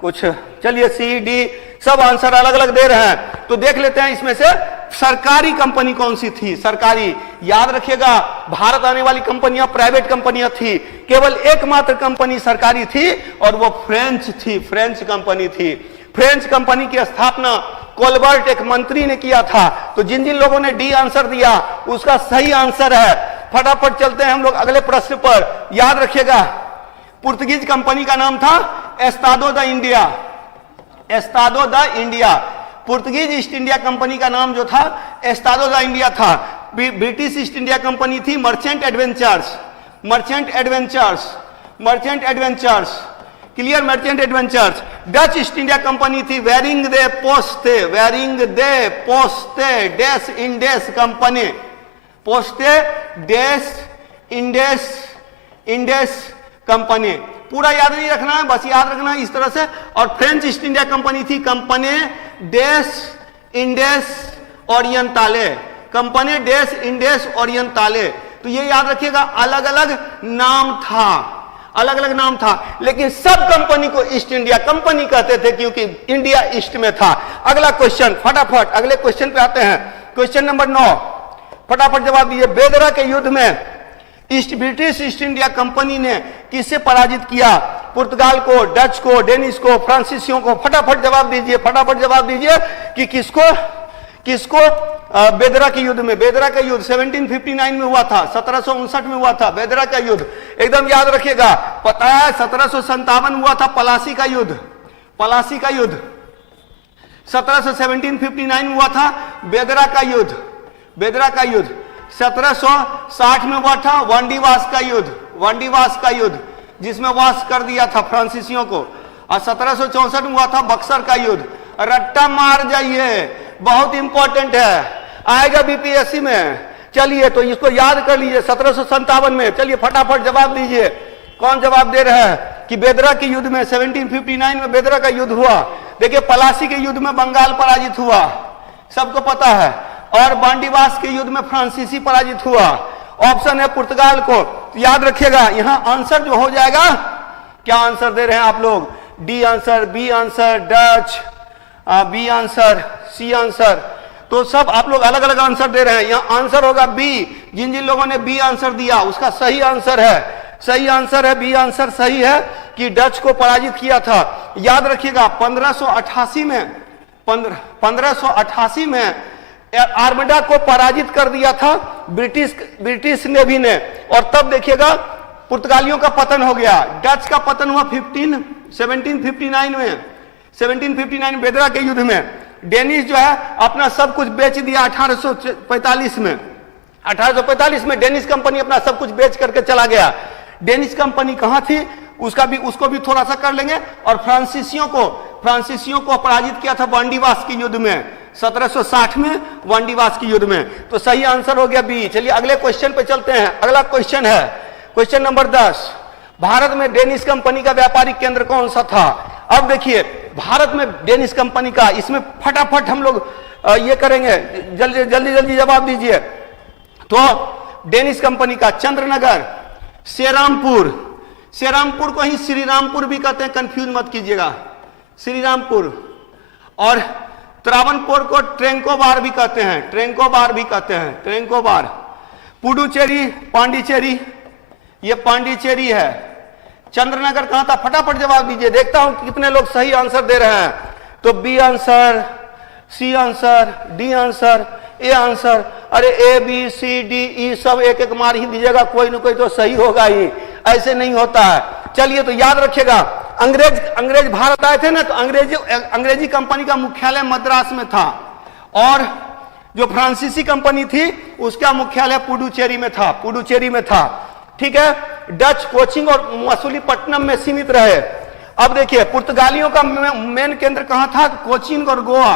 कुछ चलिए सी डी, सब आंसर अलग अलग दे रहे हैं। तो देख लेते हैं इसमें से सरकारी कंपनी कौन सी थी। सरकारी, याद रखिएगा, भारत आने वाली कंपनियां प्राइवेट कंपनियां थी, केवल एकमात्र कंपनी सरकारी थी और वो फ्रेंच थी, फ्रेंच कंपनी थी। फ्रेंच कंपनी की स्थापना कोलबर्ट एक मंत्री ने किया था। तो जिन जिन लोगों ने डी आंसर दिया उसका सही आंसर है। फटाफट चलते हैं हम लोग अगले प्रश्न पर। याद रखिएगा, पुर्तगीज कंपनी का नाम था एस्तादो द इंडिया, एस्तादो द India. Portuguese East India company का नाम जो था एस्तादो द इंडिया था। ब्रिटिश ईस्ट इंडिया कंपनी थी merchant adventures, merchant adventures, merchant adventures, clear, merchant adventures. Dutch East India company थी वेरिंग दे पोस्टे, वेरिंग दे पोस्टे डेस इंडेस कंपनी, पोस्टे डेस इंडेस, इंडेस कंपनी। पूरा याद नहीं रखना है, बस याद रखना है इस तरह से। और फ्रेंच ईस्ट इंडिया कंपनी थी कंपनी डेस इंडेस ओरिएंटाले, कंपनी डेस इंडेस ओरिएंटाले। तो ये याद रखिएगा, अलग अलग नाम था, अलग अलग नाम था, लेकिन सब कंपनी को ईस्ट इंडिया कंपनी कहते थे क्योंकि इंडिया ईस्ट में था। अगला क्वेश्चन, फटाफट अगले क्वेश्चन पे आते हैं। क्वेश्चन नंबर 9, फटाफट जवाब दिए। बेदरा के युद्ध में ब्रिटिश ईस्ट इंडिया कंपनी ने किसे पराजित किया? पुर्तगाल को, डच को, डेनिश को, फ्रांसीसियों को? फटाफट जवाब दीजिए, फटाफट जवाब दीजिए कि किसको, किसको बेदरा के युद्ध में। बेदरा का युद्ध 1759 में हुआ था, 1759 में हुआ था बेदरा का युद्ध, एकदम याद रखिएगा। पता है 1757 हुआ था पलासी का युद्ध, पलासी का युद्ध। 1759 हुआ था बेदरा का युद्ध, बेदरा का युद्ध। 1760 में हुआ था वांडीवास का युद्ध, वांडीवास का युद्ध, जिसमें वास कर दिया था फ्रांसीसियों को। और 1764 में हुआ था बक्सर का युद्ध। रट्टा मार जाइए, बहुत इंपॉर्टेंट है, आएगा बीपीएससी में। चलिए तो इसको याद कर लीजिए, 1757 में। चलिए फटाफट जवाब दीजिए, कौन जवाब दे रहा है कि बेदरा के युद्ध में 1759 में बेदरा का युद्ध हुआ। देखिए पलासी के युद्ध में बंगाल पराजित हुआ, सबको पता है, और बांडीवास के युद्ध में फ्रांसीसी पराजित हुआ। ऑप्शन है पुर्तगाल को। तो याद रखिएगा यहां आंसर जो हो जाएगा, क्या आंसर दे रहे हैं आप लोग? D answer, B answer, Dutch, B answer, C answer. तो सब आप लोग अलग अलग आंसर दे रहे हैं। यहां आंसर होगा बी। जिन जिन लोगों ने बी आंसर दिया उसका सही आंसर है, सही आंसर है बी आंसर सही है कि डच को पराजित किया था। याद रखिएगा 1588 में, 1588 में आर्मडा को पराजित कर दिया था ब्रिटिश नेवी ने। और तब देखिएगा पुर्तगालियों का पतन हो गया। डच का पतन हुआ 1759 में, 1759 बेदरा के युद्ध में। डेनिश जो है अपना सब कुछ बेच दिया 1845 में। 1845 में डेनिश कंपनी अपना सब कुछ बेच करके चला गया। डेनिश कंपनी कहां थी उसको भी थोड़ा सा कर लेंगे। और फ्रांसीसियों को पराजित किया था वांडीवास के युद्ध में, 1760 में वांडीवास के युद्ध में। तो सही आंसर हो गया बी। चलिए अगले क्वेश्चन पे चलते हैं। अगला क्वेश्चन है क्वेश्चन नंबर 10। भारत में डेनिश कंपनी का व्यापारिक केंद्र कौन सा था? अब देखिए भारत में डेनिश कंपनी का, इसमें फटाफट हम लोग ये करेंगे, जल्दी जल्दी जल्दी जवाब दीजिए। तो डेनिश कंपनी का चंद्रनगर, श्रीरामपुर, श्रीरामपुर को ही श्रीरामपुर भी कहते हैं, कंफ्यूज मत कीजिएगा, श्रीरामपुर। और त्रावणकोर को ट्रेंकोबार भी कहते हैं, ट्रेंकोबार भी कहते हैं, ट्रेंकोबार। पुडुचेरी, पांडिचेरी, ये पांडिचेरी है। चंद्रनगर कहां था? फटाफट जवाब दीजिए, देखता हूं कितने लोग सही आंसर दे रहे हैं। तो B answer, C answer, D answer, A answer. अरे A B C D E सब एक एक मार ही दीजिएगा, कोई ना कोई तो सही होगा ही, ऐसे नहीं होता है। चलिए तो याद रखिएगा अंग्रेज भारत आए थे ना, तो अंग्रेजी कंपनी का मुख्यालय मद्रास में था। और जो फ्रांसीसी कंपनी थी उसका मुख्यालय पुडुचेरी में था, पुडुचेरी में था। ठीक है, डच कोचिंग और मसूलीपट्टनम में सीमित रहे। अब देखिए पुर्तगालियों का मेन केंद्र कहां था? कोचिन और गोवा।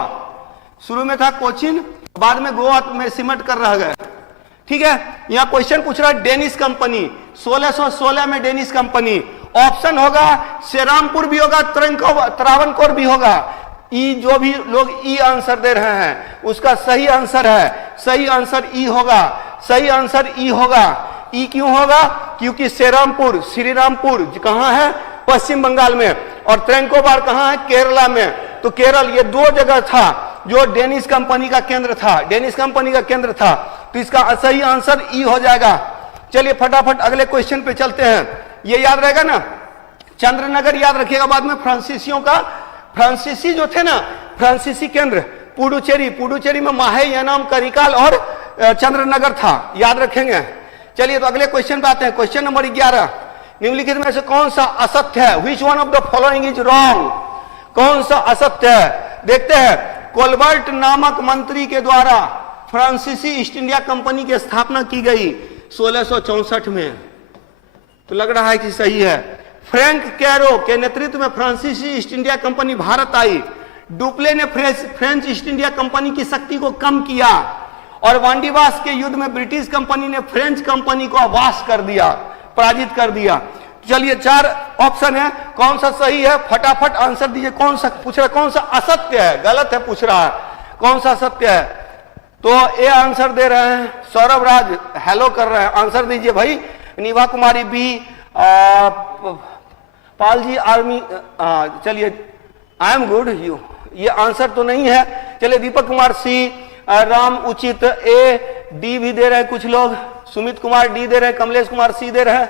शुरू में था कोचिन, बाद में गोवा में सिमट कर रह गए। ठीक है, यहां क्वेश्चन पूछ रहा है डेनिश कंपनी, 1616 में डेनिश कंपनी। ऑप्शन होगा श्रीरामपुर भी होगा, त्रावणकोर भी होगा। ई, जो भी लोग ई आंसर दे रहे हैं उसका सही आंसर है, सही आंसर ई होगा, सही आंसर ई होगा। ई क्यों होगा? क्योंकि श्रीरामपुर कहां है? पश्चिम बंगाल में, और ट्रैंकोबार कहां है? केरला में। तो केरल, ये दो जगह था जो डेनिश कंपनी का केंद्र था, डेनिश कंपनी का केंद्र था। तो इसका सही आंसर ई हो जाएगा। चलिए फटाफट अगले क्वेश्चन पे चलते हैं। ये याद रहेगा ना, चंद्रनगर याद रखिएगा बाद में। फ्रांसीसियों का, फ्रांसीसी जो थे ना, फ्रांसीसी केंद्र पुडुचेरी में माहे, यानाम, करिकाल और चंद्रनगर था, याद रखेंगे। चलिए तो अगले क्वेश्चन पे आते हैं। क्वेश्चन नंबर 11, निम्नलिखित में से कौन सा असत्य है? Which one of the following is wrong? कौन सा असत्य है? देखते हैं। कोलबर्ट नामक मंत्री के द्वारा फ्रांसीसी ईस्ट इंडिया कंपनी की स्थापना की गई 1664 में, तो लग रहा है कि सही है। फ्रैंक कैरो के नेतृत्व में फ्रांसीसी ईस्ट इंडिया कंपनी भारत आई। डुप्ले ने फ्रेंच ईस्ट इंडिया कंपनी की शक्ति को कम किया, और वांडीवास के युद्ध में ब्रिटिश कंपनी ने फ्रेंच कंपनी को अवास कर दिया, पराजित कर दिया। चलिए 4 ऑप्शन है, कौन सा सही है? फटाफट आंसर दीजिए। कौन सा पूछ रहा है? कौन सा असत्य है? गलत है पूछ रहा है, कौन सा सत्य है? तो ये आंसर दे रहे हैं सौरभ राज, हेलो कर रहे हैं, आंसर दीजिए भाई। निभा कुमारी बी, पाल जी आर्मी, चलिए आई एम गुड यू, ये आंसर तो नहीं है। चलिए दीपक कुमार सी, राम उचित ए, डी भी दे रहे हैं कुछ लोग, सुमित कुमार डी दे रहे हैं, कमलेश कुमार सी दे रहे हैं।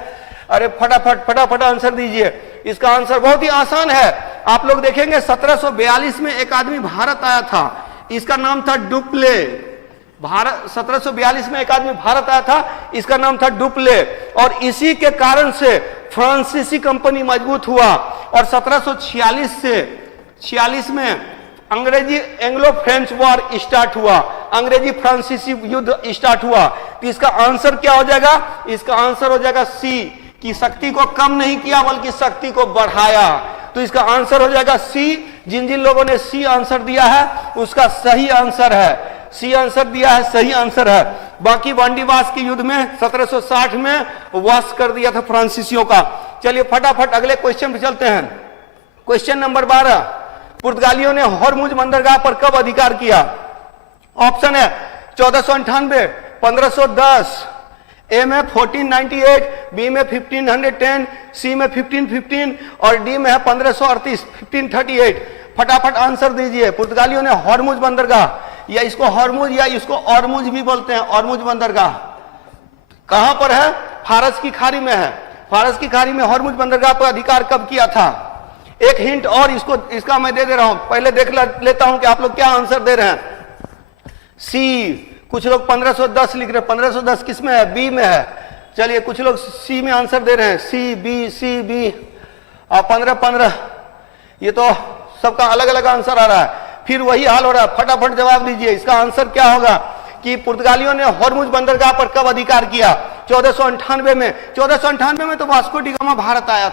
अरे फटाफट आंसर दीजिए। इसका आंसर बहुत ही आसान है। आप लोग देखेंगे 1742 में एक आदमी भारत आया था, इसका नाम था डुप्ले। 1742 में एक आदमी भारत आया था, इसका नाम था डुप्ले, और इसी के कारण से फ्रांसीसी कंपनी मजबूत हुआ। और 1746 में अंग्रेजी एंग्लो फ्रेंच वॉर स्टार्ट हुआ, अंग्रेजी फ्रांसीसी युद्ध स्टार्ट हुआ। तो इसका आंसर क्या हो जाएगा? इसका आंसर हो जाएगा सी, की शक्ति को कम नहीं किया बल्कि शक्ति को बढ़ाया। तो इसका आंसर हो जाएगा सी। जिन जिन लोगों ने सी आंसर दिया है उसका सही आंसर है, सी आंसर दिया है, सही आंसर है। बाकी वांडीवास के युद्ध में 1760 में वास कर दिया था फ्रांसीसियों का। चलिए फटाफट अगले क्वेश्चन पे चलते हैं। क्वेश्चन नंबर 12, पुर्तगालियों ने हॉर्मुज बंदरगाह पर कब अधिकार किया? ऑप्शन है 1498, 1510, ए में 1498, बी में 1510, सी में 1515 और डी में है 1538, 1538। फटाफट आंसर दीजिए। पुर्तगालियों ने हॉर्मुज बंदरगाह, या इसको हॉर्मुज या इसको ऑरमुज भी बोलते हैं, ऑरमुज बंदरगाह कहां पर है? फारस की खाड़ी में है। फारस की खाड़ी में हॉर्मुज बंदरगाह पर अधिकार कब किया था? एक हिंट और इसका मैं दे रहा हूं, पहले देख लेता हूं कि आप लोग क्या आंसर दे रहे हैं। सी, कुछ लोग 1510 लिख रहे हैं, 1510 किस में है? बी में है। चलिए कुछ लोग सी में आंसर दे रहे हैं, सी बी, 1515, ये तो सबका अलग अलग आंसर आ रहा है, फिर वही हाल हो रहा है। फटाफट जवाब दीजिए। इसका आंसर क्या होगा कि पुर्तगालियों ने हॉर्मुज बंदरगाह पर कब अधिकार किया? 1498 में। 1498 में तो वास्को डी गामा भारत आया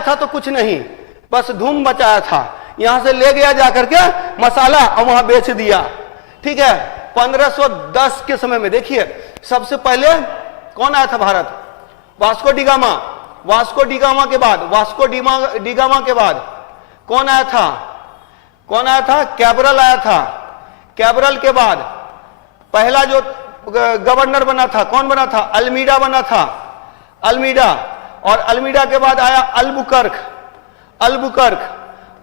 था तो कुछ नहीं, बस धूम मचाया था, यहां से ले गया जाकर के मसाला और वहां बेच दिया, ठीक है। 1510 के समय में देखिए सबसे पहले कौन आया था Bharat? Vasco da gamma. Vasco da gamma के बाद कौन आया था? कैब्रल आया था। कैब्रल के बाद पहला जो गवर्नर बना था, कौन बना था? अल्मीडा बना था, अल्मीडा। और अल्मीडा के बाद आया अल्बुकर्क,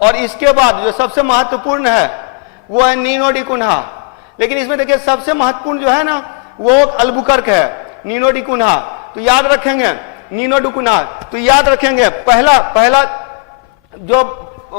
और इसके बाद जो सबसे महत्वपूर्ण है वो है नीनो डी कुन्हा। लेकिन इसमें देखिए सबसे महत्वपूर्ण जो है ना वो अल्बुकर्क है, नीनो डी कुन्हा। तो याद रखेंगे नीनो डी कुन्हा, तो याद रखेंगे पहला जो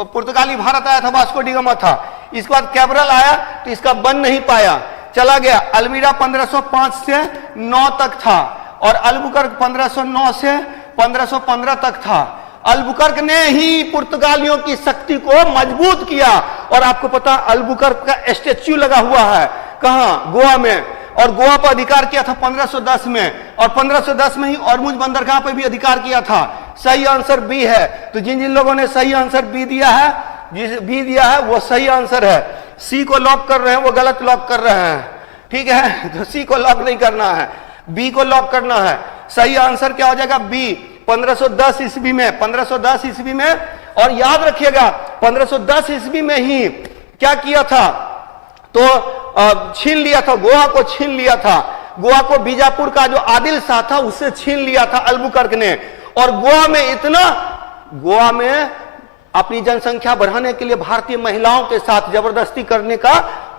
पुर्तगाली भारत आया था वास्को डी गामा था। इसके बाद कैब्रल आया तो इसका बन नहीं पाया, चला गया। अल्मीडा 1505 से 9 तक था, और अल्बुकर्क 1509 से 1515 तक था। अल्बुकर्क ने ही पुर्तगालियों की शक्ति को मजबूत किया। और आपको पता अल्बुकर्क का स्टैच्यू लगा हुआ है कहां? गोवा में। और गोवा पर अधिकार किया था 1510 में, और 1510 में ही हॉर्मुज बंदरगाह पर भी अधिकार किया था। सही आंसर बी है। तो जिन जिन लोगों ने सही आंसर बी दिया है वो सही आंसर है। सी को लॉक कर रहे हैं वो गलत लॉक कर रहे हैं, ठीक है। तो सी को लॉक नहीं करना है, बी को लॉक करना है। सही आंसर क्या हो जाएगा? बी। 1510 ईस्वी में और याद रखिएगा 1510 ईस्वी में ही क्या किया था, तो छीन लिया था, गोवा को छीन लिया था। गोवा को बीजापुर का जो आदिल शाह था उससे छीन लिया था अल्बुकर्क ने। और गोवा में अपनी जनसंख्या बढ़ाने के लिए भारतीय महिलाओं के साथ जबरदस्ती करने का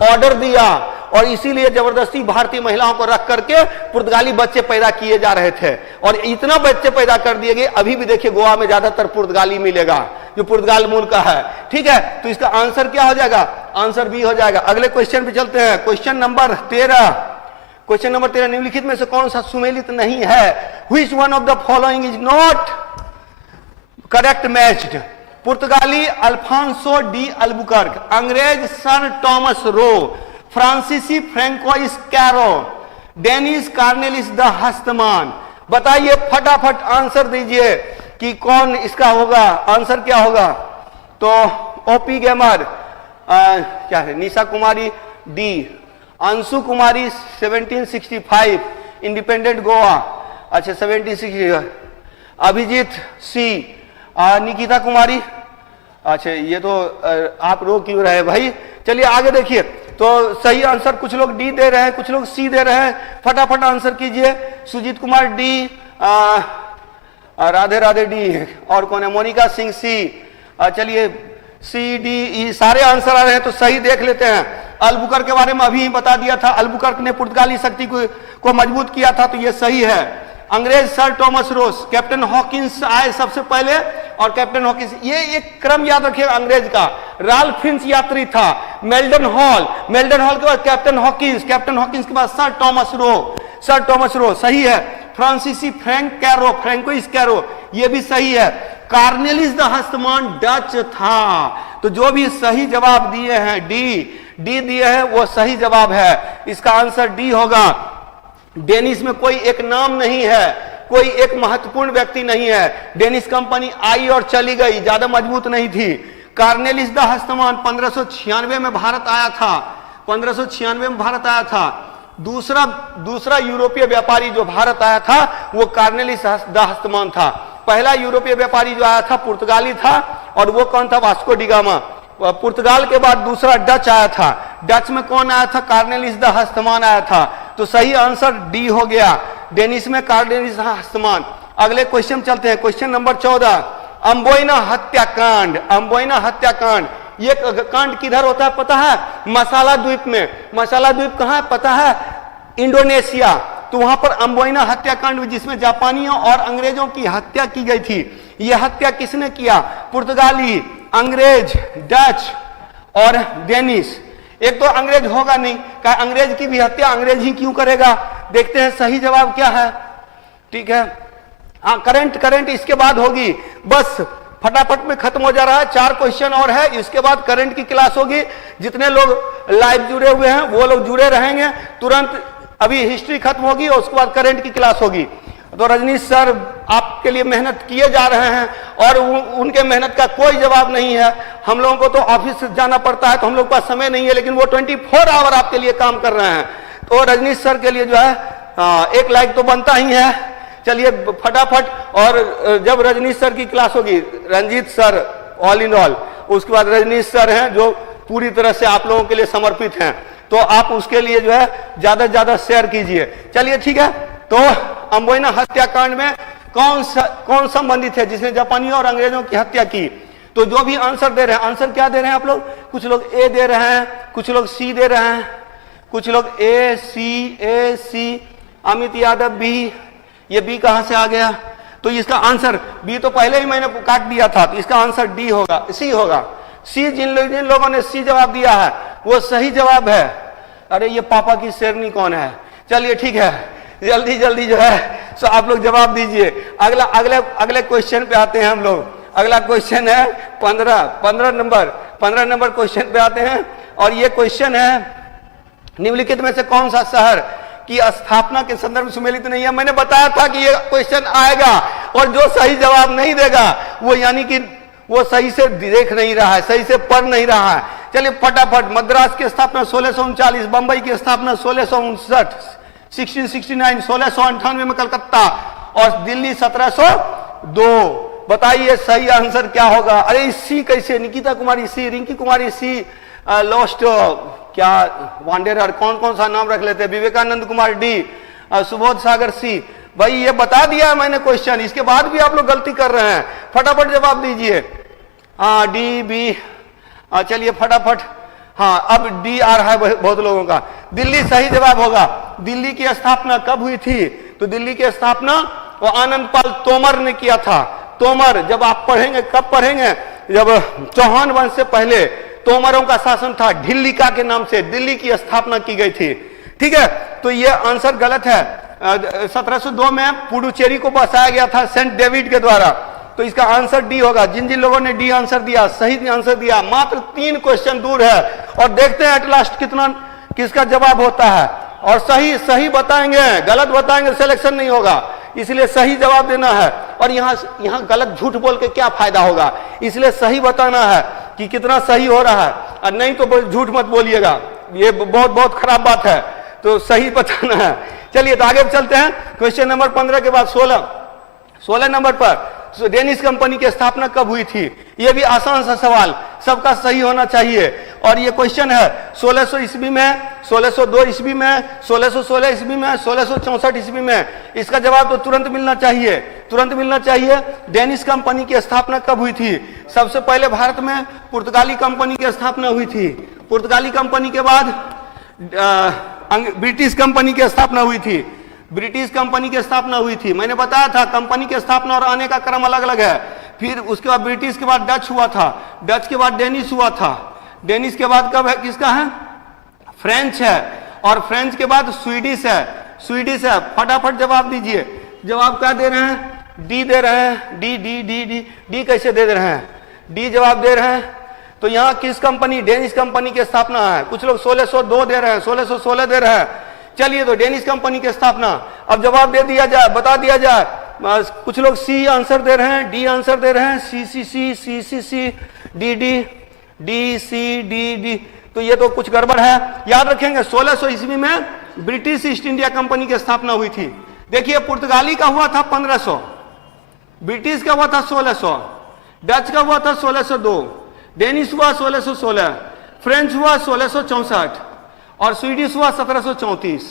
ऑर्डर दिया, और इसीलिए जबरदस्ती भारतीय महिलाओं को रख करके पुर्तगाली बच्चे पैदा किए जा रहे थे, और इतना बच्चे पैदा कर दिए गए। अभी भी देखिए गोवा में ज्यादातर पुर्तगाली मिलेगा जो पुर्तगाल मूल का है। ठीक है, तो इसका आंसर क्या हो जाएगा, आंसर बी हो जाएगा। अगले क्वेश्चन पे चलते हैं, क्वेश्चन नंबर 13। क्वेश्चन नंबर 13, निम्नलिखित में से कौन सा सुमेलित नहीं है? Which one of the following is not correct matched? पुर्तगाली अल्फांसो डी अल्बुकर्क, अंग्रेज सर टॉमस रो, फ्रांसीसी फ्रैंकोइस कैरो, डेनिस कार्नेलिस द हस्तमान। बताइए, फटाफट आंसर दीजिए कि कौन इसका होगा, आंसर क्या होगा? तो ओपी गेमर क्या है, निशा कुमारी डी, अंशु कुमारी 1765 इंडिपेंडेंट गोवा, अच्छा 1760, अभिजीत सी, निकिता कुमारी, अच्छा ये तो आप रो क्यों रहे भाई। चलिए आगे देखिए, तो सही आंसर कुछ लोग डी दे रहे हैं, कुछ लोग सी दे रहे हैं, फटाफट आंसर कीजिए। सुजीत कुमार डी, राधे राधे डी, और कौन है, मोनिका सिंह सी, चलिए सी डी ई सारे आंसर आ रहे हैं, तो सही देख लेते हैं। अल्बुकर्क के बारे में अभी बता दिया था, अल्बुकर्क ने पुर्तगाली शक्ति को मजबूत किया था, तो ये सही है। अंग्रेज सर टॉमस रोस, कैप्टन हॉकिंस आए सबसे पहले, और कैप्टन हॉकिंस, ये एक क्रम याद रखिएगा अंग्रेज का। राल्फ फिंच यात्री था, मेल्डन हॉल के बाद कैप्टन हॉकिंस के बाद सर टॉमस रो, सही है। फ्रांसीसी फ्रैंकोइस कैरो, ये भी सही है। कार्नेलिस द हस्तमान डच था। तो जो भी सही जवाब दिए हैं डी दिए हैं वो सही जवाब है, इसका आंसर डी होगा। डेनिस में कोई एक नाम नहीं है, कोई एक महत्वपूर्ण व्यक्ति नहीं है। डेनिस कंपनी आई और चली गई, ज्यादा मजबूत नहीं थी। कार्नेलिस द हस्तमान 1596 में भारत आया था। दूसरा यूरोपीय व्यापारी जो भारत आया था वो कार्नेलिस द हस्तमान था। पहला यूरोपीय व्यापारी जो आया था पुर्तगाली था, और वो कौन था, वास्को डी गामा। पुर्तगाल के बाद दूसरा डच आया था, डच में कौन आया था, कार्नेलिस द हस्तमान आया था। तो सही आंसर डी हो गया, डेनिस में कार्नेलिस द हस्तमान। अगले क्वेश्चन चलते हैं, क्वेश्चन नंबर 14, अम्बोइना हत्याकांड। ये कांड किधर होता है पता है? मसाला द्वीप में। मसाला द्वीप कहां है पता है? इंडोनेशिया। तो वहां पर अम्बोइना हत्याकांड, जिसमें जापानियों और अंग्रेजों की हत्या की गई थी। यह हत्या किसने किया? पुर्तगाली, अंग्रेज, डच और डेनिस। एक तो अंग्रेज होगा नहीं, क्या अंग्रेज की भी हत्या अंग्रेज ही क्यों करेगा? देखते हैं सही जवाब क्या है। ठीक है, हाँ करंट इसके बाद होगी, बस फटाफट में खत्म हो जा रहा है। 4 क्वेश्चन और है, इसके बाद करंट की क्लास होगी। जितने लोग लाइव जुड़े हुए हैं वो लोग जुड़े रहेंगे, तुरंत अभी हिस्ट्री खत्म होगी और उसके बाद करंट की क्लास होगी। तो रजनीश सर आपके लिए मेहनत किए जा रहे हैं, और उनके मेहनत का कोई जवाब नहीं है। हम लोगों को तो ऑफिस जाना पड़ता है, तो हम लोग का समय नहीं है, लेकिन वो 24 आवर आपके लिए काम कर रहे हैं। तो रजनीश सर के लिए जो है 1 लाइक तो बनता ही है। चलिए फटाफट, और जब रजनीश सर की क्लास होगी, Ranjit sir all in all, उसके बाद रजनीश सर हैं जो पूरी तरह से आप लोगों के लिए समर्पित हैं, तो आप उसके लिए जो है ज्यादा से ज्यादा शेयर कीजिए। चलिए ठीक है, तो अम्बोइना हत्याकांड में कौन संबंधित है जिसने जापानियों और अंग्रेजों की हत्या की? तो जो भी आंसर दे रहे हैं, आंसर क्या दे रहे हैं आप लोग? कुछ लोग ए दे रहे हैं, कुछ लोग सी दे रहे हैं, कुछ लोग ए सी, अमित यादव बी। ये बी कहां से आ गया? तो इसका आंसर बी तो पहले ही मैंने काट दिया था, तो इसका आंसर डी होगा, सी होगा। सी जिन लोगों ने सी जवाब दिया है वो सही जवाब है। अरे ये पापा की शेरनी कौन है? चलिए ठीक है, जल्दी जो है सो आप लोग जवाब दीजिए। अगले क्वेश्चन पे आते हैं हम लोग। अगला क्वेश्चन है 15 नंबर क्वेश्चन पे आते हैं, और ये क्वेश्चन है निम्नलिखित में से कौन सा शहर की स्थापना के संदर्भ सुमेलित नहीं है? मैंने बताया था कि ये क्वेश्चन आएगा, और जो सही जवाब नहीं देगा वो यानी कि वो सही से देख नहीं रहा है, सही से पढ़ नहीं रहा है। चलिए फटाफट, मद्रास की स्थापना 1639, बंबई की स्थापना 1659, 1669, 1698 में कलकत्ता, और दिल्ली 1702। बताइए सही आंसर क्या होगा। अरे सी कैसे, निकिता कुमारी सी, रिंकी कुमारी सी, लॉस्ट क्या वांडेरर, कौन कौन सा नाम रख लेते हैं, विवेकानंद कुमार डी, सुबोध सागर सी। भाई ये बता दिया मैंने क्वेश्चन, इसके बाद भी आप लोग गलती कर रहे हैं, फटाफट जवाब दीजिए। हाँ डी बी, चलिए फटाफट। हाँ अब डी आ रहा है बहुत लोगों का। दिल्ली सही जवाब होगा। दिल्ली की स्थापना कब हुई थी? तो दिल्ली की स्थापना वो आनंदपाल तोमर ने किया था। तोमर, जब आप पढ़ेंगे, कब पढ़ेंगे, जब चौहान वंश से पहले तोमरों का शासन था, ढिल्लिका के नाम से दिल्ली की स्थापना की गई थी। ठीक है, तो ये आंसर गलत है। 1702 में पुडुचेरी को बसाया गया था सेंट डेविड के द्वारा, तो इसका आंसर डी होगा। जिन जिन लोगों ने डी आंसर दिया, सही आंसर दिया, मात्र 3 क्वेश्चन दूर है। और देखते हैं एट लास्ट कितना किसका जवाब होता है। और सही सही बताएंगे, गलत बताएंगे सिलेक्शन नहीं होगा, इसलिए सही जवाब देना है। और यहाँ गलत झूठ बोल के क्या फायदा होगा, इसलिए सही बताना है कि कितना सही हो रहा है, और नहीं तो झूठ मत बोलिएगा, ये बहुत बहुत खराब बात है। तो सही बताना है। चलिए तो आगे चलते हैं। क्वेश्चन नंबर 15 के बाद 16 नंबर पर डेनिश कंपनी की स्थापना कब हुई थी? यह भी आसान सा सवाल, सबका सही होना चाहिए। और ये क्वेश्चन है 1600 ईस्वी में, 1602 ईस्वी में, 1616 ईस्वी में, 1664 ईस्वी में। इसका जवाब तो तुरंत मिलना चाहिए, तुरंत मिलना चाहिए। डेनिश कंपनी की स्थापना कब हुई थी? सबसे पहले भारत में पुर्तगाली कंपनी की स्थापना हुई थी। पुर्तगाली कंपनी के बाद ब्रिटिश कंपनी की स्थापना हुई थी। ब्रिटिश कंपनी की स्थापना हुई थी। मैंने बताया था कंपनी की स्थापना और आने का क्रम अलग अलग है। फिर उसके बाद ब्रिटिश के बाद डच हुआ था, डच के बाद डेनिश हुआ था, डेनिश के बाद कब है, किसका है, फ्रेंच है, और फ्रेंच के बाद स्वीडिश है, स्वीडिश है। फटाफट जवाब दीजिए। जवाब क्या दे रहे हैं? डी दे रहे हैं। D D D D D कैसे दे रहे हैं? डी जवाब दे रहे हैं। तो यहाँ किस कंपनी, डेनिश कंपनी की स्थापना है। कुछ लोग 1602 दे रहे हैं, 1616 दे रहे हैं। चलिए तो डेनिश कंपनी की स्थापना। अब जवाब दे दिया जाए, बता दिया जाए। कुछ लोग सी आंसर दे रहे हैं, डी आंसर दे रहे हैं, C C C C C C D D D C D D. तो ये तो कुछ गड़बड़ है। याद रखेंगे 1600 ईस्वी में ब्रिटिश ईस्ट इंडिया कंपनी की स्थापना हुई थी। देखिए पुर्तगाली का हुआ था 1500, ब्रिटिश का हुआ था 1600, डच का हुआ था 1602, डेनिश हुआ 1616, फ्रेंच हुआ 1664 और स्वीडिश हुआ 1734।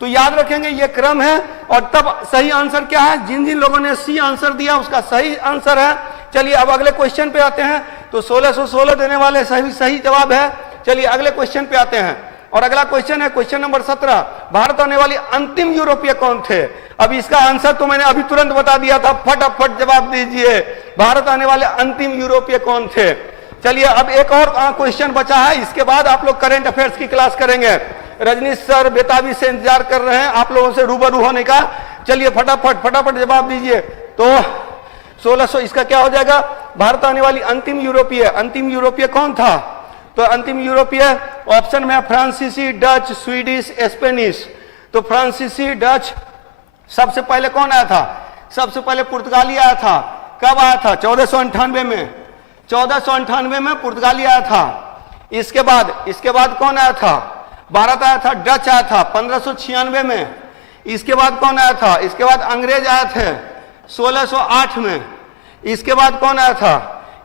तो याद रखेंगे ये क्रम है। और तब सही आंसर क्या है? जिन जिन लोगों ने सी आंसर दिया उसका सही आंसर है। चलिए अब अगले क्वेश्चन पे आते हैं। तो 1616 देने वाले सही जवाब है। चलिए अगले क्वेश्चन पे आते हैं। और अगला क्वेश्चन है क्वेश्चन नंबर 17। भारत आने वाली अंतिम यूरोपीय कौन थे? अब इसका आंसर तो मैंने अभी तुरंत बता दिया था, फटाफट जवाब दीजिए। भारत आने वाले अंतिम यूरोपीय कौन थे? चलिए अब एक और क्वेश्चन बचा है, इसके बाद आप लोग करंट अफेयर्स की क्लास करेंगे। रजनीश सर बेताबी से इंतजार कर रहे हैं आप लोगों से रूबरू होने का। चलिए फटाफट जवाब दीजिए। तो 1600 इसका क्या हो जाएगा? भारत आने वाली अंतिम यूरोपीय कौन था? तो अंतिम यूरोपीय ऑप्शन में फ्रांसीसी, डच, स्वीडिश, स्पेनिश। तो फ्रांसीसी, डच, सबसे पहले कौन आया था? सबसे पहले पुर्तगाली आया था। कब आया था? 1498 में। 1498 में पुर्तगाली आया था। इसके बाद कौन आया था? भारत आया था। डच आया था 1596 में। इसके बाद कौन आया था? इसके बाद अंग्रेज आए थे 1608 में। इसके बाद कौन आया था?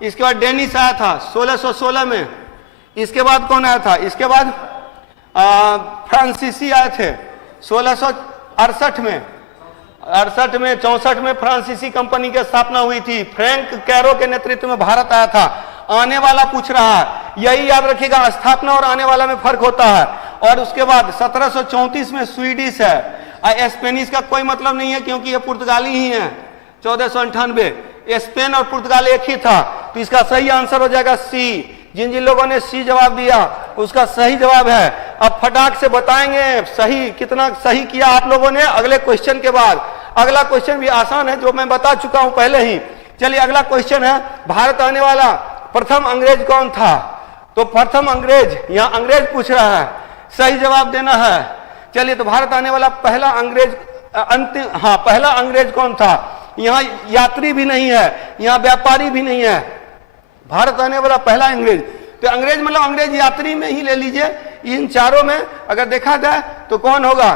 इसके बाद डेनिश आया था 1616 में। इसके बाद कौन आया था? इसके बाद फ्रांसीसी आए थे 1668 में। 64 में फ्रांसीसी कंपनी की स्थापना हुई थी। फ्रैंक कैरो के नेतृत्व में भारत आया था। आने वाला पूछ रहा है, यही याद रखिएगा, स्थापना और आने वाला में फर्क होता है। और उसके बाद 1734 में स्वीडिश है। स्पेनिश का कोई मतलब नहीं है क्योंकि ये पुर्तगाली ही है। 1498 स्पेन और पुर्तगाल एक ही था। तो इसका सही आंसर हो जाएगा सी। जिन जिन लोगों ने सी जवाब दिया उसका सही जवाब है। अब फटाक से बताएंगे सही कितना सही किया आप लोगों ने अगले क्वेश्चन के बाद। अगला क्वेश्चन भी आसान है जो मैं बता चुका हूं पहले ही। चलिए अगला क्वेश्चन है, भारत आने वाला प्रथम अंग्रेज कौन था? तो प्रथम अंग्रेज, यहां अंग्रेज पूछ रहा है, सही जवाब देना है। चलिए तो भारत आने वाला पहला अंग्रेज पहला अंग्रेज कौन था? यहाँ यात्री भी नहीं है, यहाँ व्यापारी भी नहीं है। भारत आने वाला पहला अंग्रेज, तो अंग्रेज मतलब अंग्रेज यात्री में ही ले लीजिए। इन चारों में अगर देखा जाए तो कौन होगा?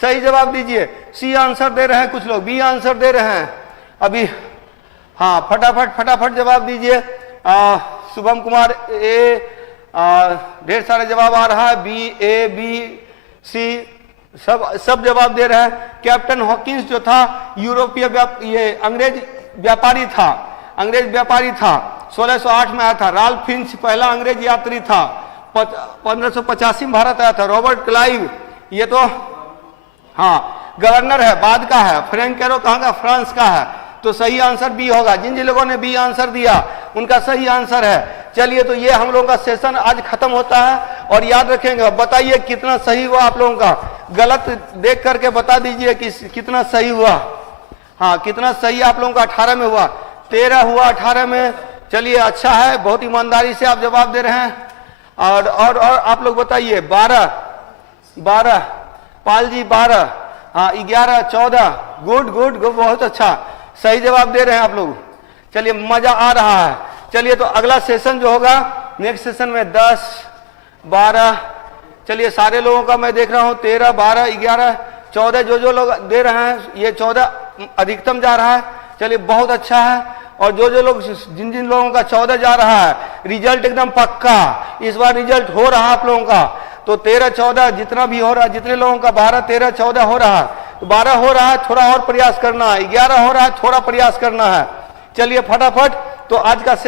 सही जवाब दीजिए। सी आंसर दे रहे हैं कुछ लोग, बी आंसर दे रहे हैं। अभी हाँ, फटाफट फटाफट जवाब दीजिए। शुभम कुमार ए, ढेर सारे जवाब आ रहा है। बी, ए, बी, सी, सब जवाब दे रहे हैं। कैप्टन हॉकिंस जो था यूरोपीय ये अंग्रेज व्यापारी था, 1608 में आया था। राल्फ फिंच पहला अंग्रेज यात्री था, 1585 में भारत आया था। रॉबर्ट क्लाइव ये तो हाँ गवर्नर है, बाद का है। फ्रैंक कैरो कहाँ का? फ्रांस का है। तो सही आंसर बी होगा। जिन जिन लोगों ने बी आंसर दिया उनका सही आंसर है। चलिए, तो ये हम लोगों का सेशन आज खत्म होता है। और याद रखेंगे, बताइए कितना सही हुआ आप लोगों का। गलत देख करके बता दीजिए कि कितना सही हुआ। हाँ, कितना सही आप लोगों का 18 में हुआ, 13 हुआ 18 में। चलिए, अच्छा है, बहुत ईमानदारी से आप जवाब दे रहे हैं। और आप लोग बताइए 12 पाल जी 12, हाँ 11, 14, गुड गुड गुड, बहुत अच्छा सही जवाब दे रहे हैं आप लोग। चलिए, मजा आ रहा है। चलिए, तो अगला सेशन जो होगा नेक्स्ट सेशन में 10, 12, चलिए सारे लोगों का मैं देख रहा हूँ 13, 12, 11, 14 जो लोग दे रहे हैं, ये 14 अधिकतम जा रहा है। चलिए, बहुत अच्छा है। और जो लोग जिन लोगों का 14 जा रहा है, रिजल्ट एकदम पक्का इस बार रिजल्ट हो रहा है आप लोगों का। तो 13, 14 जितना भी हो रहा है, जितने लोगों का 12, 13, 14 हो रहा है, तो 12 हो रहा है, थोड़ा और प्रयास करना है। 11 हो रहा है, थोड़ा प्रयास करना है। चलिए फटाफट, तो आज का